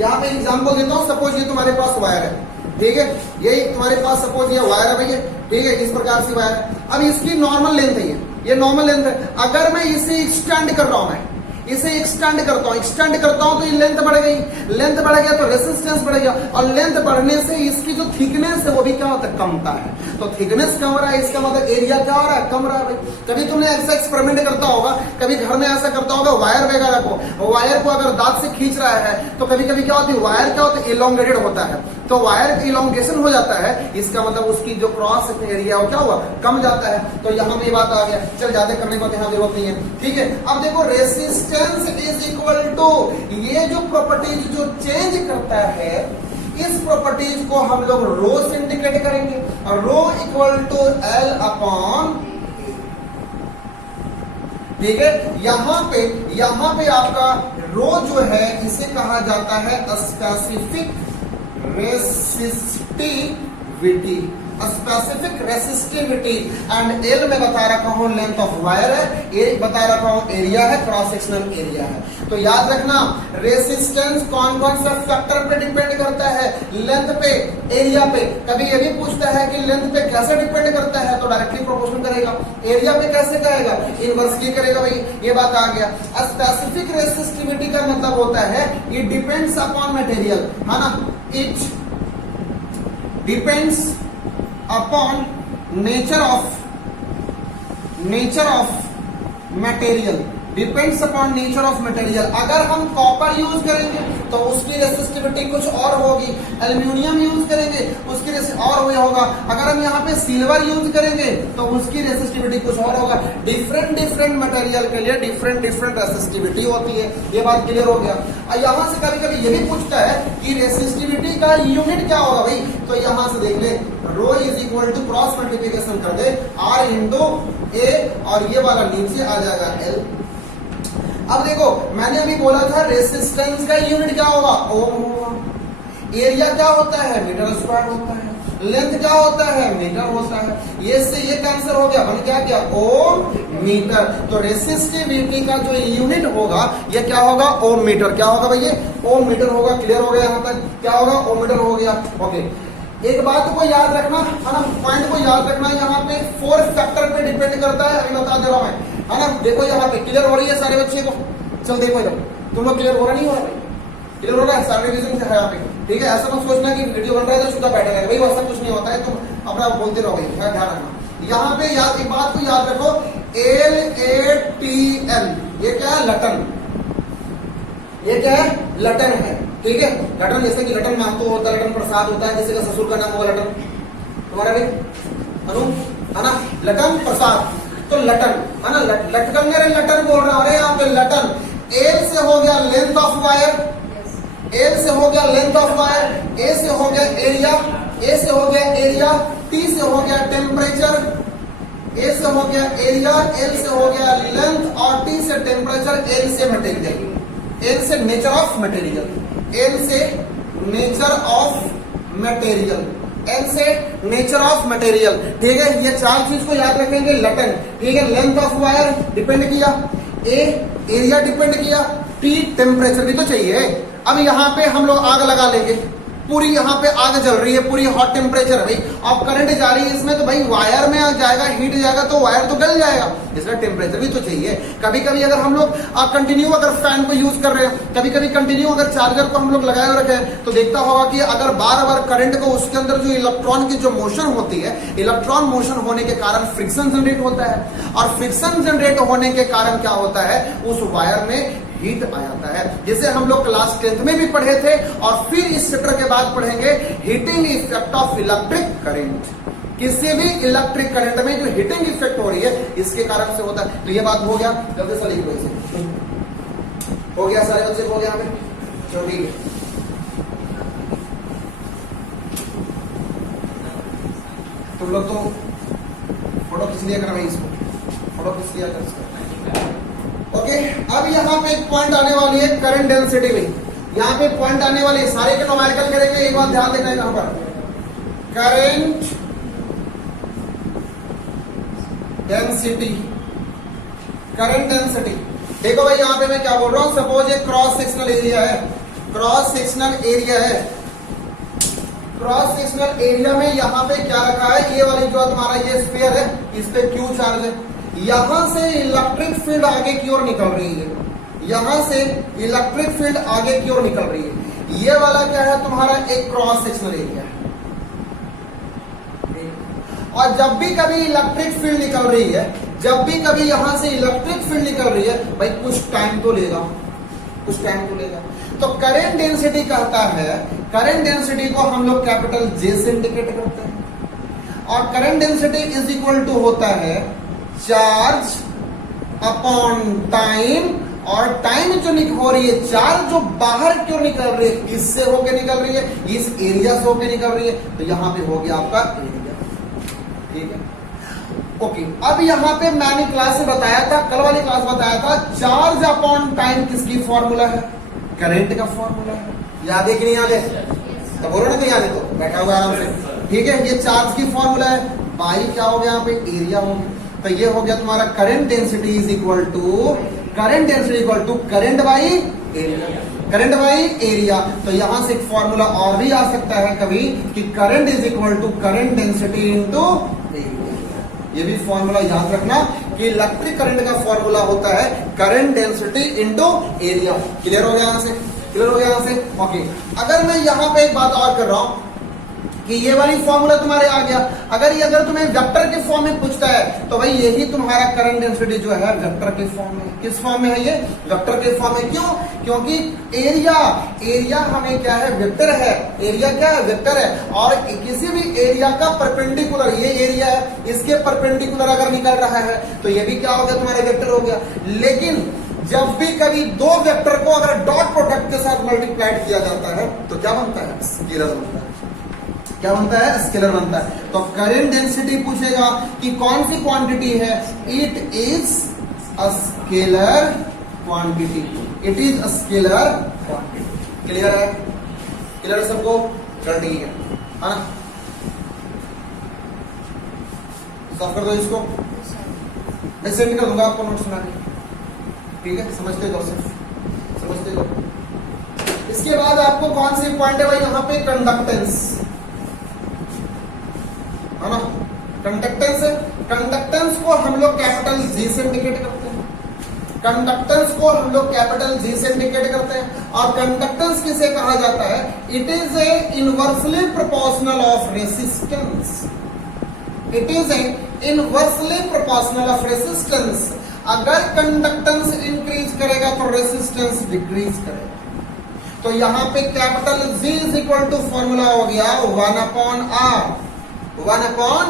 यहाँ पे एग्जांपल देता हूं, सपोज ये तुम्हारे पास वायर है, ठीक है, ये तुम्हारे पास सपोज ये वायर है भैया, ठीक है, इस प्रकार से वायर है। अब इसकी नॉर्मल लेंथ है, ये नॉर्मल लेंथ है। अगर मैं इसे एक्सटेंड कर रहा हूं, मैं इसे एक्सटेंड करता हूं तो ये लेंथ बढ़ गई, लेंथ बढ़ गया तो रेसिस्टेंस बढ़ गया, और लेंथ बढ़ने से इसकी जो थिकनेस है वो भी क्या होता है, कमता है। तो थिकनेस कम रहा है, इसका मतलब एरिया क्या हो रहा है, कम रहा है भाई। कभी तुमने ऐसा एक्सपेरिमेंट करता होगा, कभी घर में ऐसा करता होगा, वायर वगैरह को, वायर को अगर दांत से खींच रहा है तो कभी कभी क्या होती है, वायर क्या होता है, इलोंगेटेड होता है, तो वायर इलोंगेशन हो जाता है, इसका मतलब उसकी जो क्रॉस एरिया हो क्या हुआ, कम जाता है। तो यहाँ में बात आ गया, चल ज्यादा करने को यहाँ जरूरत नहीं है। ठीक है, अब देखो रेसिस्टेंस इज इक्वल टू, ये जो प्रॉपर्टीज जो चेंज करता है, इस प्रॉपर्टीज को हम लोग रो से इंडिकेट करेंगे, rho equal to L upon, ठीक है, यहाँ पे आपका रो जो है इसे कहा जाता है specific resistivity, specific resistivity. And L में बता रखा हूं लेंथ ऑफ वायर है, ए बता रखा हूं एरिया है, क्रॉस सेक्शनल एरिया है। तो याद रखना रेसिस्टेंस कौन कौन सा फैक्टर पे डिपेंड करता है, लेंथ पे, एरिया पे। कभी ये भी पूछता है कि लेंथ पे कैसे डिपेंड करता है, तो डायरेक्टली प्रोपोर्शनल करेगा। एरिया पे कैसे करेगा, इनवर्सली करेगा भाई, ये बात आ गया। स्पेसिफिक रेसिस्टिविटी का मतलब होता है इट डिपेंड्स अपॉन मटेरियल, है ना, it depends upon nature of material, depends upon nature of material. अगर हम कॉपर यूज करेंगे तो उसकी रेसिस्टिविटी कुछ और होगी, एल्यूमिनियम यूज करेंगे उसकी और होगा, अगर हम यहाँ पे सिल्वर यूज करेंगे तो उसकी रेसिस्टिविटी कुछ और होगा। डिफरेंट मटेरियल के लिए डिफरेंट रेसिस्टिविटी होती है, ये बात क्लियर हो गया। यहाँ से कभी कभी ये भी पूछता है कि रेसिस्टिविटी का यूनिट क्या होगा भाई, तो यहाँ से देख ले, rho is equal to cross multiplication कर दे R इंटू ए, और ये वाला नीचे आ जाएगा L। अब देखो मैंने अभी बोला था रेसिस्टेंस का यूनिट क्या होगा, ओम होगा। एरिया क्या होता है, मीटर स्क्वायर होता है। लेंथ क्या होता है, मीटर होता है। ये से ये कैंसिल हो गया, बन क्या ओम मीटर। तो रेसिस्टिविटी का जो यूनिट होगा ये क्या होगा, ओम मीटर। क्या होगा भैया, ओम मीटर होगा। क्लियर हो गया यहाँ तक, क्या होगा, ओम मीटर हो गया। ओके, एक बात को याद रखना है ना, पॉइंट को याद रखना, यहाँ पे 4 फैक्टर पे डिपेंड करता है, अभी बता दे रहा हूं मैं, है ना। देखो यहाँ पे क्लियर हो रही है सारे बच्चे को, चल देखो इधर, तुम लोग क्लियर हो रहा नहीं हो रहा, क्लियर हो रहा है, सारे रीजन है यहाँ पे, ठीक है। ऐसा मत सोचना कि वीडियो बन रहा है तो सीधा बैठे रहेगा, भाई वैसा कुछ नहीं होता है, तुम अपना बोलते रहो, ध्यान रखना। यहाँ पे याद, एक बात को याद रखो, LATN, ये क्या है, लटन, ये क्या है, लटन है, ठीक है। लटन जैसे कि लटन महतो होता है, लटन प्रसाद होता है, किसी का ससुर का नाम होगा लटन, तुम्हारा भी अनु, है ना, लटन प्रसाद, तो लटन, है ना, लटकन मेरे लटन बोल रहा है यहाँ पे लटन। एल से हो गया लेंथ ऑफ वायर, एल से हो गया लेंथ ऑफ वायर, ए से हो गया एरिया, ए से हो गया एरिया, टी से हो गया टेम्परेचर, ए से हो गया एरिया, एल से हो गया लेंथ, और टी से टेम्परेचर, एल से मटेरियल, एल से नेचर ऑफ मटेरियल, एल से नेचर ऑफ मटेरियल, एल से नेचर ऑफ मटेरियल, ठीक है। ये 4 चीज को याद रखेंगे, लटन, ठीक है, लेंथ ऑफ वायर डिपेंड किया, ए एरिया डिपेंड किया, टी टेम्परेचर भी तो चाहिए। अब यहाँ पे हम लोग आग लगा लेंगे, पूरी यहाँ पे आग जल रही है, पूरी हॉट टेम्परेचर है भाई, अब करंट जा रही है इसमें, तो भाई वायर में आ जाएगा, हीट जाएगा तो वायर तो गल जाएगा, इसलिए टेम्परेचर भी तो चाहिए। कभी कभी अगर हम लोग कंटिन्यू अगर फैन को यूज कर रहे हैं, कभी कभी कंटिन्यू अगर चार्जर को हम लोग लगाए रखे हैं, तो देखता होगा कि अगर बार बार करंट को, उसके अंदर जो इलेक्ट्रॉन की जो मोशन होती है, इलेक्ट्रॉन मोशन होने के कारण फ्रिक्शन जनरेट होता है, और फ्रिक्शन जनरेट होने के कारण क्या होता है, उस वायर में हीट आ जाता है, जिसे हम लोग क्लास 10th में भी पढ़े थे, और फिर इस चैप्टर के बाद पढ़ेंगे heating effect of electric current. किसी भी इलेक्ट्रिक करंट में जो हीटिंग इफेक्ट हो रही है, इसके कारण से होता है। तो ये बात हो गया, जल्दी से लिखो इसे, हो गया, सारे बच्चे हो गया हमें, चलो ठीक है। तुम लोग तो फोटो खींच लिया कर भाई, इसको फोटो खींच लिया कर इसको। ओके, अब यहाँ पे एक पॉइंट आने वाली है करंट डेंसिटी में, यहाँ पे पॉइंट आने वाली है, सारे के नोमेरिकल करेंगे, एक बात ध्यान देना है यहाँ पर, करंट डेंसिटी, करंट डेंसिटी। देखो भाई यहाँ पे मैं क्या बोल रहा हूँ, सपोज एक क्रॉस सेक्शनल एरिया है, क्रॉस सेक्शनल एरिया है, क्रॉस सेक्शनल एरिया में यहाँ पे क्या रखा है, ये वाली जो तुम्हारा ये स्फीयर है, इस पे क्यू चार्ज है, यहां से इलेक्ट्रिक फील्ड आगे की ओर निकल रही है, यहां से इलेक्ट्रिक फील्ड आगे की ओर निकल रही है। ये वाला क्या है, तुम्हारा एक क्रॉस सेक्शनल एरिया है, और जब भी कभी इलेक्ट्रिक फील्ड निकल रही है, जब भी कभी यहां से इलेक्ट्रिक फील्ड निकल रही है, भाई कुछ टाइम तो लेगा, कुछ टाइम तो लेगा। तो करंट डेंसिटी कहता है, करंट डेंसिटी को हम लोग कैपिटल जे से इंडिकेट करते हैं, और current density is equal to होता है चार्ज अपॉन टाइम, और टाइम जो हो रही है, चार्ज जो बाहर क्यों निकल रही है, किससे होके निकल रही है, इस एरिया से होके निकल रही है, तो यहां पे हो गया आपका एरिया, ठीक है। ओके, अब यहां पे मैंने क्लास में बताया था, कल वाली क्लास बताया था, चार्ज अपॉन टाइम किसकी फॉर्मूला है, करंट का फॉर्मूला है, याद है कि नहीं याद है, तो बोलो ना, तो याद है तो बैठा हुआ आराम से, ठीक है। ये चार्ज की फॉर्मूला है, बाई क्या हो गया यहाँ पे, एरिया हो गया, तो ये हो गया तुम्हारा current density is equal to, current density equal to current by area, current by area. तो यहां से एक फॉर्मूला और भी आ सकता है कभी, कि current is equal to current density into area. ये भी फॉर्मूला याद रखना कि इलेक्ट्रिक करंट का फॉर्मूला होता है current density into area. Clear हो गया यहां से, क्लियर हो गया यहां से। ओके, अगर मैं यहां पे एक बात और कर रहा हूं कि ये वाली फॉर्मूला तुम्हारे आ गया, अगर ये अगर तुम्हें वेक्टर के फॉर्म में पूछता है, तो भाई यही तुम्हारा करंट डेंसिटी जो है वेक्टर के फॉर्म में, किस फॉर्म में है ये, वेक्टर के फॉर्म में। क्यों, क्योंकि एरिया, एरिया हमें क्या है, वेक्टर है, एरिया क्या है, वेक्टर है, और किसी भी एरिया का परपेंडिकुलर, ये एरिया है, इसके परपेंडिकुलर अगर निकल रहा है, तो ये भी क्या हो गया, तुम्हारा वेक्टर हो गया। लेकिन जब भी कभी दो वेक्टर को अगर डॉट प्रोडक्ट के साथ मल्टीप्लाइड किया जाता है, तो क्या बनता है, स्केलर बनता है, क्या बनता है, स्केलर बनता है। तो करंट डेंसिटी पूछेगा कि कौन सी क्वांटिटी है, it is a scalar quantity, it is a scalar quantity. Clear है, क्लियर सबको, चल ठीक है ना। सॉल्व कर दो इसको, मैं सेंड कर दूंगा आपको नोट्स बना के, ठीक है, समझते जाओ सिर्फ, समझते जाओ। इसके बाद आपको कौन सी पॉइंट है भाई यहाँ पे, कंडक्टेंस है ना, कंडक्टेंस है। कंडक्टेंस को हम लोग कैपिटल जी से इंडिकेट करते हैं, कंडक्टेंस को हम लोग कैपिटल जी से इंडिकेट करते हैं। और कंडक्टेंस किसे कहा जाता है, it is a inversely proportional of resistance, it is a inversely proportional of resistance. अगर कंडक्टेंस इंक्रीज करेगा तो रेसिस्टेंस डिक्रीज करेगा। तो यहां पे capital G is equal to formula हो गया 1/r, 1/r,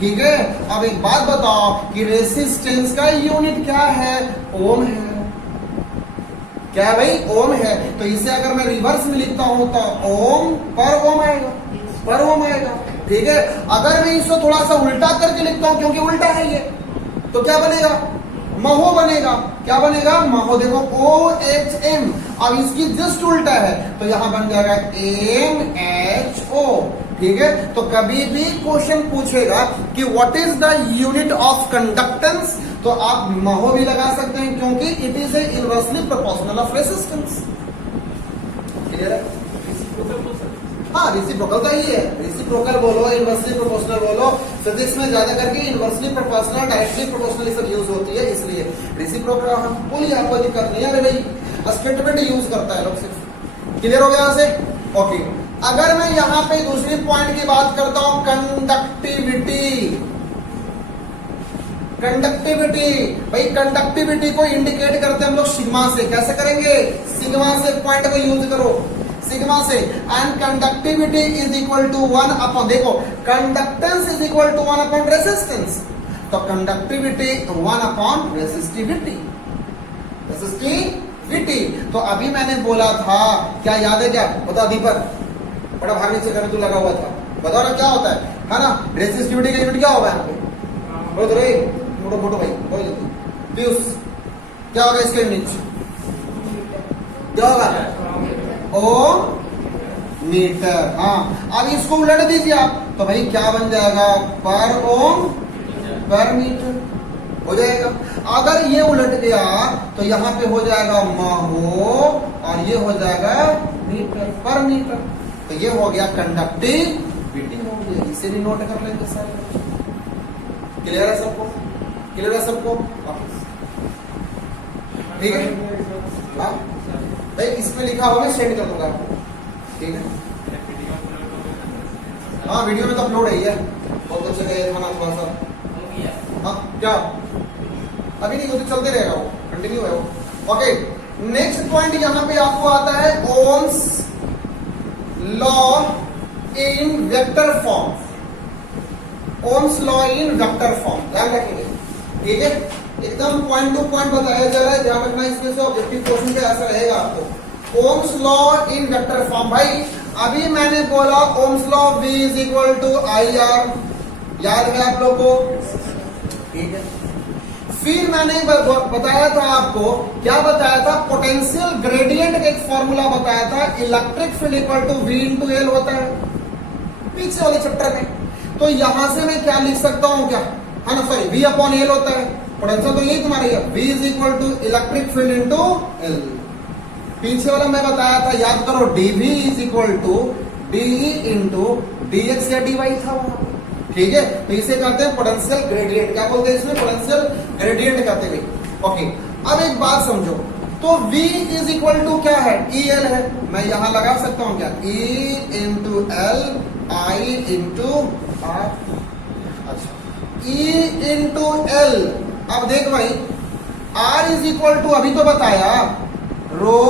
ठीक है। अब एक बात बताओ कि रेसिस्टेंस का यूनिट क्या है, ओम है, क्या भाई, ओम है। तो इसे अगर मैं रिवर्स में लिखता हूं तो ओम पर ओम आएगा, पर ओम आएगा, ठीक है। अगर मैं इसको थोड़ा सा उल्टा करके लिखता हूं, क्योंकि उल्टा है ये, तो क्या बनेगा, महो बनेगा, क्या बनेगा, महो। देखो OHM, अब इसकी जस्ट उल्टा है तो यहां बन जाएगा MHO, ठीक है। तो कभी भी क्वेश्चन पूछेगा कि what is the unit of conductance, तो आप महो भी लगा सकते हैं, क्योंकि it is a inversely proportional of resistance. Clear है? हाँ, रेसिप्रोकल तो ही है, रेसिप्रोकल बोलो, इनवर्सली प्रोपोर्शनल बोलो, फिजिक्स में ज्यादा करके इनवर्सली प्रोपोर्शनल, डायरेक्टली प्रोपोर्शनल सब यूज होती है, इसलिए रेसिप्रोकल हम बोलिए, आपको दिक्कत नहीं है। अरे भाई स्टेटमेंट यूज करता है लोग सिर्फ। क्लियर हो गया यहाँ से? ओके। अगर मैं यहाँ पे दूसरी पॉइंट की बात करता हूं, कंडक्टिविटी, कंडक्टिविटी, भाई कंडक्टिविटी को इंडिकेट करते हैं हम लोग सिग्मा से। कैसे करेंगे, सिग्मा से पॉइंट को यूज करो, सिग्मा से। And conductivity is equal to 1 upon, देखो conductance is equal to 1 upon resistance, तो कंडक्टिविटी 1 अपॉन रेसिस्टिविटी, रेसिस्टिविटी। तो अभी मैंने बोला था, क्या याद है, क्या बता दीपक, बड़ा भागने से करने तो लगा हुआ था, बताओ ना क्या होता है ना, रेसिस्टिविटी का यूनिट क्या होगा यहाँ पे, बोलो तो रे, मोटो मोटो भाई, बोलो जल्दी, प्लस क्या होगा इसका यूनिट, क्या होगा, ओम मीटर। हाँ, अब इसको उलट दीजिए आप, तो भाई क्या बन जाएगा, पर ओम पर मीटर हो जाएगा। अगर ये उलट गया तो यहाँ पे हो जाएगा महो, और ये हो जाएगा मीटर पर मीटर। तो ये हो गया कंडक्टिविटी हो गया, इसे भी नोट कर लेंगे सर। क्लियर है सबको, क्लियर है सबको, ठीक है। हाँ भाई, इसमें लिखा होगा, मैं सेंड कर दूंगा आपको, ठीक है। हाँ, वीडियो में तो अपलोड है, बहुत अच्छे गए था ना थोड़ा सा। हाँ क्या, अभी नहीं, वो तो चलते रहेगा, वो कंटिन्यू है वो। ओके, नेक्स्ट पॉइंट यहाँ पे आपको आता है ohms law in vector form, ohms law in vector form, ध्यान रखेंगे, ठीक है। एकदम पॉइंट टू पॉइंट बताया जा रहा है, ध्यान रखना, इसमें से ऑब्जेक्टिव क्वेश्चन पे ऐसा रहेगा आपको। Ohm's law in vector form, भाई अभी मैंने बोला Ohm's law V is equal to IR, याद है आप लोग को, ठीक है। फिर मैंने बताया था आपको, क्या बताया था, पोटेंशियल ग्रेडियंट का एक फॉर्मूला बताया था, electric field equal to V into L होता है, पीछे वाले चैप्टर में। तो यहां से मैं क्या लिख सकता हूं, क्या है ना, सॉरी, V अपॉन L होता है, पोटेंशियल तो यही तुम्हारी है, V is equal to electric field into L। पीछे वाला मैं बताया था, याद करो, dV is equal to DE into DX या DY था वहां, ठीक है। तो इसे कहते हैं पोटेंशियल ग्रेडियंट, क्या बोलते हैं इसमें, पोटेंशियल ग्रेडियंट कहते हैं। ओके, अब एक बात समझो, तो V इज इक्वल टू क्या है, EL है, मैं यहां लगा सकता हूं क्या, E into L, I into R, अच्छा, E इंटू L। अब देख भाई, R इज इक्वल टू, अभी तो बताया, रो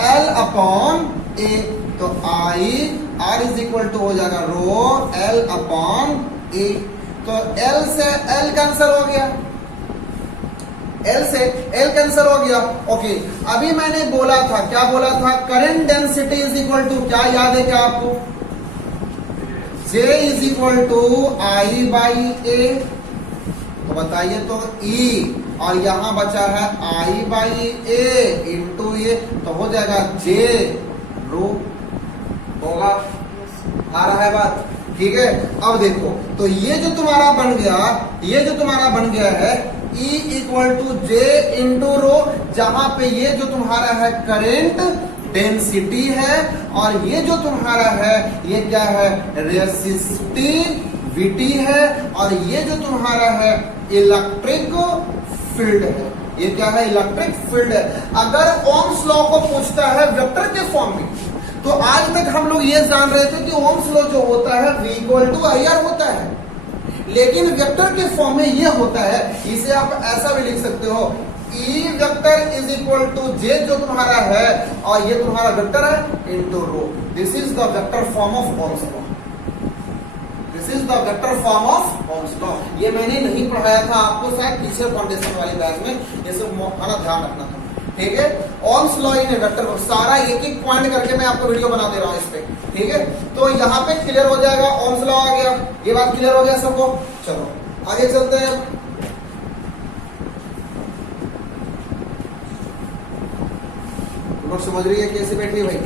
L अपॉन A, तो I R is equal to हो जाएगा रो L अपॉन A। तो L से L कैंसिल हो गया, L से L कैंसिल हो गया। ओके, अभी मैंने बोला था, क्या बोला था, current density is equal to, क्या याद है क्या आपको, J is equal to I by A। तो बताइए, तो E, और यहां बचा है I बाई A इंटू ये, तो हो जाएगा J रो, होगा, आ रहा है बात, ठीक है। अब देखो तो ये जो तुम्हारा बन गया, ये जो तुम्हारा बन गया है E equal to J into rho, जहां पे ये जो तुम्हारा है करंट डेंसिटी है और ये जो तुम्हारा है ये क्या है, रेसिस्टिविटी है, और ये जो तुम्हारा है इलेक्ट्रिक फील्ड है। ये क्या है, इलेक्ट्रिक फील्ड है। अगर ओम्स लॉ को पूछता है वेक्टर के फॉर्म में, तो आज तक हम लोग ये जान रहे थे कि ओम्स लॉ जो होता है V इक्वल टू IR होता है, लेकिन वेक्टर के फॉर्म में ये होता है, इसे आप ऐसा भी लिख सकते हो E vector is equal to J जो तुम्हारा है और ये तुम्हारा वेक्टर है into rho. This is the vector form of Ohm's law. This is the vector form of Ohm's law. ये मैंने नहीं पढ़ाया था आपको शायद तीसरे फाउंडेशन वाली बैच में, ये सब ध्यान रखना था। ठीक है, ओम्स लॉ इन वेक्टर, सारा एक एक पॉइंट करके मैं आपको वीडियो बना दे रहा हूं इस पे। ठीक है, तो यहाँ पे क्लियर हो जाएगा, ओम्स लॉ आ गया, ये बात क्लियर हो गया सबको। चलो आगे चलते हैं। समझ रही है कैसे बैठी है भाई?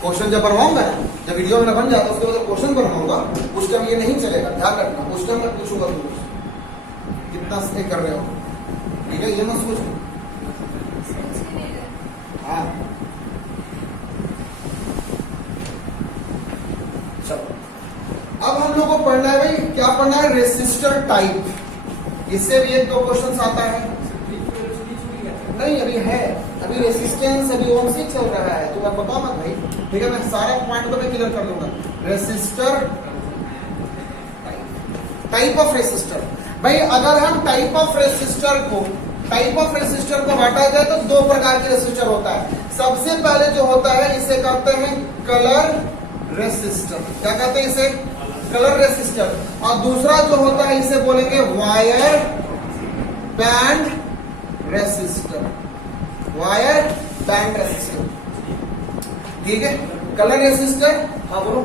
क्वेश्चन जब बनवाऊंगा ना, जब वीडियो में बन जाता उसके बाद क्वेश्चन बनवाऊंगा, उस टाइम ये नहीं चलेगा, ध्यान रखना। उस टाइम मैं पूछूंगा तुम कितना स्टे कर रहे हो, ठीक है, ये मत सोच। हाँ चलो, अब हम लोग को पढ़ना है भाई, क्या पढ़ना है, रेसिस्टर टाइप। इससे भी एक दो क्वेश्चन आता है। नहीं अभी है, अभी रेसिस्टेंस अभी ओम से चल रहा है, तो मैं बताओ मत भाई। ठीक है, मैं सारा पॉइंट को मैं क्लियर कर दूंगा। रेसिस्टर टाइप ऑफ रेसिस्टर, भाई अगर हम टाइप ऑफ रेसिस्टर को बांटा जाए तो दो प्रकार के रेसिस्टर होता है। सबसे पहले जो होता है इसे कहते हैं कलर रेसिस्टर। क्या कहते हैं इसे, कलर रेसिस्टर। और दूसरा जो होता है इसे बोलेंगे wire band resistor. Wire band resistor, ठीक है। कलर रेसिस्टर, हाँ बोलो।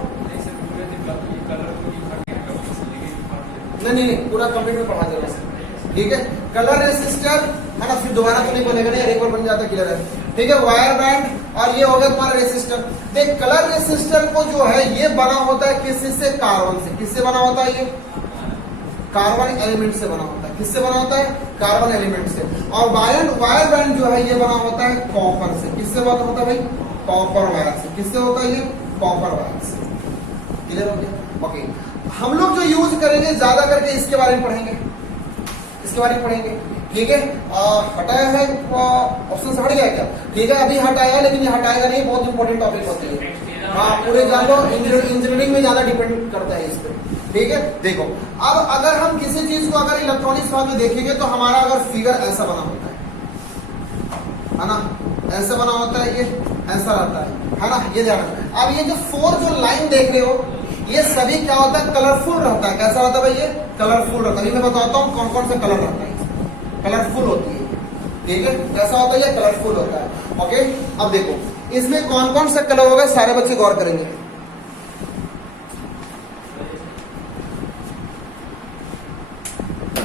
नहीं पूरा कंप्लीट में पढ़ा दे रहा हूं, ठीक है। कलर रेसिस्टर है ना, फिर दोबारा तो नहीं बनेगा, नहीं एक बार बन जाता क्लियर है, ठीक है। वायर बैंड, और ये हो गया तुम्हारा रेसिस्टर। देख कलर रेसिस्टर को जो है ये बना होता है किससे, कार्बन से। किससे बना होता है ये, कार्बन एलिमेंट से बना होता है। किससे बना होता है, कार्बन एलिमेंट से। और वायर बैंड जो है ये बना होता है कॉपर से। किससे बना होता है भाई, कॉपर वायर से। किससे होता है ये, कॉपर वायर से। क्लियर हो गया, ओके। हम लोग जो यूज करेंगे ज्यादा करके इसके बारे में पढ़ेंगे, इसके बारे में पढ़ेंगे, ठीक है। हटाया है ऑप्शन से, हट गया क्या, ठीक है। अभी हटाया, लेकिन ये हटाएगा नहीं, बहुत इंपॉर्टेंट टॉपिक होती है। हाँ पूरे जान लो, इंजीनियरिंग में ज्यादा डिपेंड करता है इस पर, ठीक है। देखो अब अगर हम किसी चीज को अगर इलेक्ट्रॉनिक्स फॉर्म में देखेंगे तो हमारा अगर फिगर ऐसा बना होता है ना, ऐसा बना होता है, ये ऐसा रहता है ना, ये ध्यान रखना। अब ये जो फोर जो लाइन देख रहे हो ये सभी क्या होता है, कलरफुल रहता है। कैसा रहता है भाई, ये कलरफुल रहता है। मैं बताता हूँ कौन कौन सा कलर रहता है, कलरफुल होती है, ठीक है। कैसा होता है, ये कलरफुल होता है, ओके। अब देखो इसमें कौन कौन सा कलर होगा, सारे बच्चे गौर करेंगे।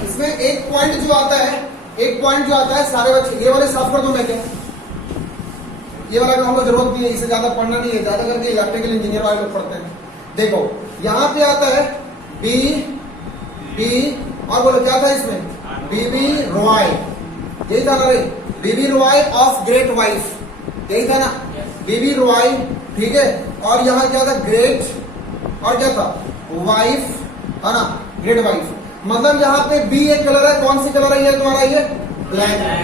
इसमें एक पॉइंट जो आता है, सारे बच्चे ये वाले साफ कर दो। मैं क्या, ये वाला हमको जरूरत नहीं है, इसे ज्यादा पढ़ना नहीं है, ज्यादा करके इलेक्ट्रिकल इंजीनियर वाले लोग पढ़ते हैं। देखो यहां पे आता है बी और बोलो क्या था इसमें, बीबी रॉय, यही था ना रे, बीबी रॉय ऑफ ग्रेट वाइफ, यही था ना, बीबी रॉय, ठीक है। और यहाँ क्या था, ग्रेट, और क्या था, वाइफ, है ना, ग्रेट वाइफ। मतलब यहाँ पे बी एक कलर है, कौन सी कलर है ये तुम्हारा, ये ब्लैक है।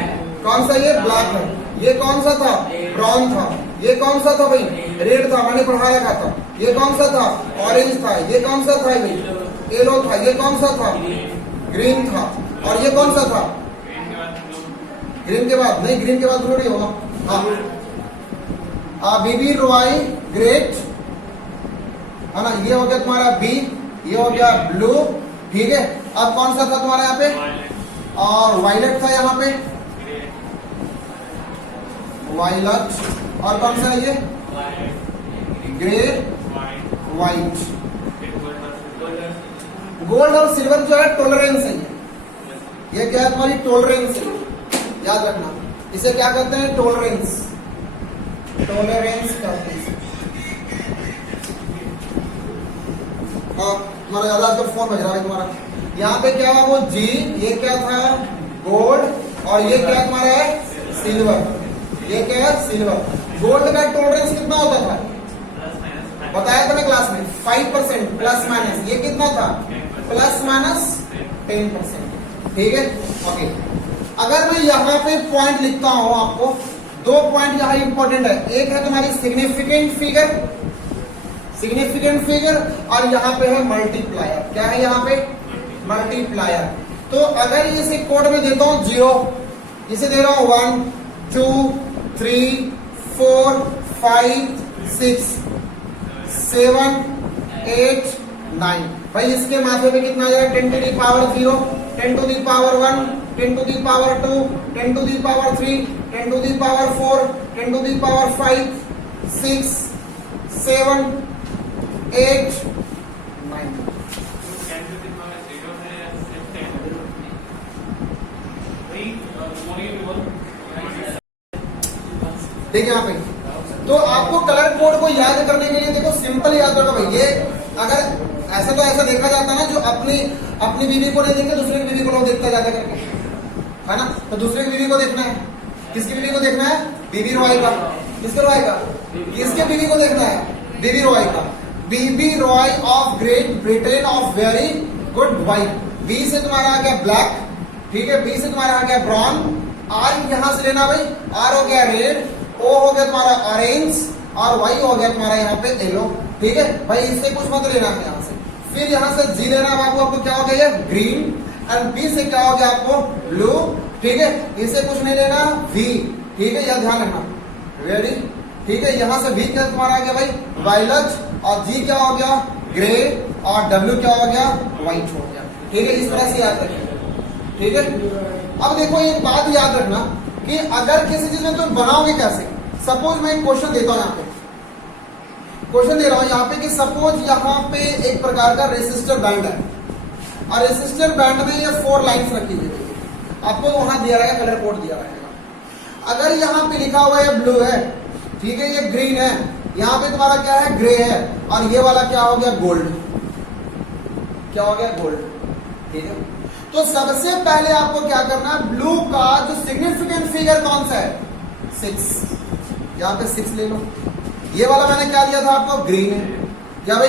कौन सा, ये ब्लैक है। ये कौन सा था, ब्राउन था। ये कौन सा था भाई, रेड था, मैंने पढ़ा रखा था। ये कौन सा था, ऑरेंज था। ये कौन सा था भाई, येलो था। ये कौन सा था, ग्रीन था। और ये कौन सा था, ग्रीन के बाद नहीं, ग्रीन के बाद ब्लू नहीं होगा। हाँ बीबी रॉय ग्रेट, है ना, ये हो गया तुम्हारा बी, ये हो गया ब्लू, ठीक है। अब कौन सा था तुम्हारा यहाँ पे, और वायलेट था यहाँ पे, वायलेट। और कौन सा है ये, ग्रे, व्हाइट। गोल्ड और सिल्वर जो है टॉलरेंस है, ये क्या है तुम्हारी, टॉलरेंस है, याद रखना। इसे क्या कहते हैं, टॉलरेंस, टॉलरेंस कहते हैं। तुम्हारा ज्यादा आजकल फोन बज रहा है तुम्हारा। यहाँ पे क्या है वो जी, ये क्या था गोल्ड, और ये क्या तुम्हारा है सिल्वर। ये क्या है सिल्वर। गोल्ड का टॉलरेंस कितना होता था बताया था मैं क्लास में 5% प्लस माइनस। ये कितना था प्लस माइनस 10%। ठीक है ओके। अगर मैं यहाँ पे पॉइंट लिखता हूं आपको, दो पॉइंट यहाँ इंपॉर्टेंट है। एक है तुम्हारी सिग्निफिकेंट फिगर और यहाँ पे है मल्टीप्लायर। क्या है यहाँ पे मल्टीप्लायर। तो अगर इसे कोड में देता हूं 0, इसे दे रहा हूं 1 2 3 4 5 6 7 8 9। भाई इसके माथे पे कितना आ जाएगा 10 to the power 0, 10 to the power 1, 10 to the power 2, 10 to the power 3, 10 to the power 4, 10 to the power 5 6 7 8 9। देखिए यहाँ पे तो आपको कलर कोड को याद करने के लिए देखो सिंपल याद रखो भाई। ये अगर ऐसा तो ऐसा देखा जाता है ना, जो अपनी बीवी को नहीं देखते दूसरे की बीवी को लोग देखता जाता करके, है ना। तो दूसरे की बीवी को देखना है, किसकी बीवी को देखना है बीबी रॉय का। किसके रॉय का किसके बीवी को देखना है बीबी रॉय का। बीबी Roy of Great Britain of very good wife. बी से तुम्हारा आ गया ब्लैक, ठीक है। बी से तुम्हारा आ गया ब्राउन। आर यहां से लेना भाई, आर हो गया रेड, ओ हो गया तुम्हारा ऑरेंज, और वाई हो गया तुम्हारा यहाँ पे येलो। ठीक है भाई, इससे कुछ मत लेना है यहाँ से। फिर यहाँ से जी लेना बाबू, आपको क्या हो गया ये ग्रीन। एंड बी से क्या हो गया आपको ब्लू। ठीक है, इससे कुछ नहीं लेना वी। ठीक है, यह ध्यान रखना रेडी। ठीक है, यहाँ से वी क्या तुम्हारा आ गया भाई वायलेट, और जी क्या हो गया ग्रे, और डब्ल्यू क्या हो गया व्हाइट हो गया। ठीक है, इस तरह से याद रखिए। ठीक है, अब देखो एक बात याद रखना कि अगर किसी चीज में तुम बनाओगे कैसे। सपोज मैं एक क्वेश्चन देता हूं, यहाँ पे क्वेश्चन दे रहा हूं यहाँ पे कि सपोज यहाँ पे एक प्रकार का रेसिस्टर बैंड है, और रेसिस्टर बैंड में ये 4 लाइन्स रखी हुई है। आपको वहां दिया रहेगा कलर कोड दिया रहेगा। अगर यहाँ पे लिखा हुआ है ब्लू है, ठीक है, ये ग्रीन है, यहाँ पे तुम्हारा क्या है ग्रे है, और ये वाला क्या हो गया गोल्ड। क्या हो गया गोल्ड। ठीक है, तो सबसे पहले आपको क्या करना है, ब्लू का जो सिग्निफिकेंट फिगर कौन सा है 6। यहां पे 6 ले लो। ये वाला मैंने क्या दिया था आपको ग्रीन है, क्या भाई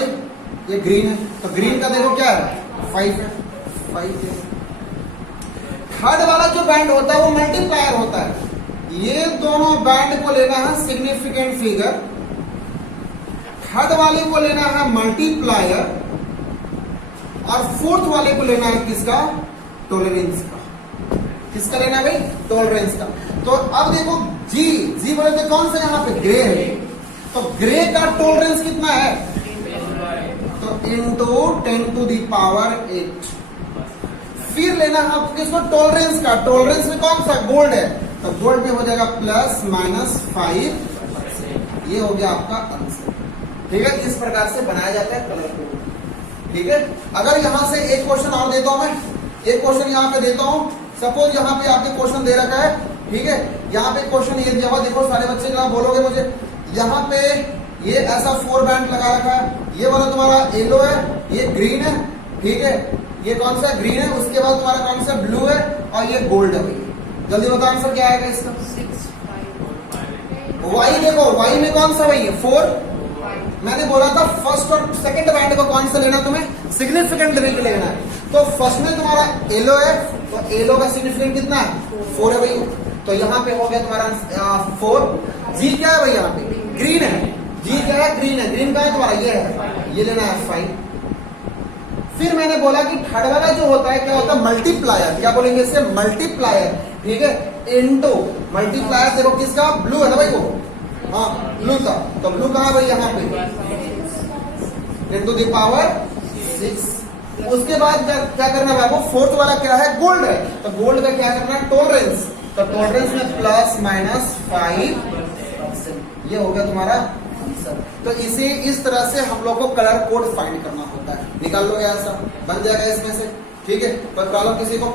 ये ग्रीन है, तो ग्रीन का देखो क्या है 5 है, 5 है। थर्ड वाला जो बैंड होता है वो मल्टीप्लायर होता है। ये दोनों बैंड को लेना है सिग्निफिकेंट फिगर, थर्ड वाले को लेना है मल्टीप्लायर, और फोर्थ वाले को लेना है किसका टॉलरेंस का। किसका लेना है भाई टॉलरेंस का। तो अब देखो जी बोले तो कौन सा यहाँ पे ग्रे है, तो ग्रे का टॉलरेंस कितना है, तो इंटू 10 टू दी पावर 8। फिर लेना है आपको किसको टॉलरेंस का। टॉलरेंस में कौन सा गोल्ड है, तो गोल्ड में हो जाएगा प्लस माइनस 5। ये हो गया आपका आंसर। ठीक है, इस प्रकार से बनाया जाता है कलर कोड। ठीक है, अगर यहां से एक क्वेश्चन और देता हूं मैं, एक क्वेश्चन यहाँ पे देता हूं। सपोज यहाँ पे आपने क्वेश्चन दे रखा है, ठीक है, यहाँ पे क्वेश्चन ये दिया हुआ, देखो सारे बच्चे क्या बोलोगे मुझे। यहाँ पे ये ऐसा 4 बैंड लगा रखा है, ये वाला तुम्हारा येलो है, ये ग्रीन है, ठीक है, ये कौन सा ग्रीन है, उसके बाद तुम्हारा कौन सा ब्लू है, और ये गोल्ड है भैया। जल्दी बताओ आंसर क्या आएगा इसका। 6 5। वाई देखो, वाई में कौन सा भाई 4। मैंने बोला था फर्स्ट और सेकंड बैंड को कौन सा लेना तुम्हें सिग्निफिकेंट लेना है। तो फर्स्ट में तुम्हारा येलो है, तो येलो का सिग्निफिकेंट कितना है 4 है भाई। तो यहाँ पे हो गया तुम्हारा 4। जी क्या है भाई यहाँ पे ग्रीन है, जी क्या है ग्रीन है, ग्रीन का है तुम्हारा ये है, ये लेना है 5। फिर मैंने बोला कि थर्ड वाला जो होता है क्या होता है मल्टीप्लायर। क्या बोलेंगे इससे मल्टीप्लायर। ठीक है, इनटू मल्टीप्लायर देखो किसका ब्लू है ना भाई वो, हाँ ब्लू का। तो ब्लू कहाँ भाई यहाँ पे 10 टू दी पावर 6। उसके बाद क्या करना है आपको, फोर्थ वाला क्या है गोल्ड है, तो गोल्ड का क्या करना है टॉलरेंस। तो टॉलरेंस में प्लस माइनस 5%। ये हो गया तुम्हारा आंसर। तो इसे इस तरह से हम लोग को कलर कोड फाइंड करना होता है। निकाल लो ऐसा बन जाएगा इसमें से। ठीक है, कोई प्रॉब्लम किसी को।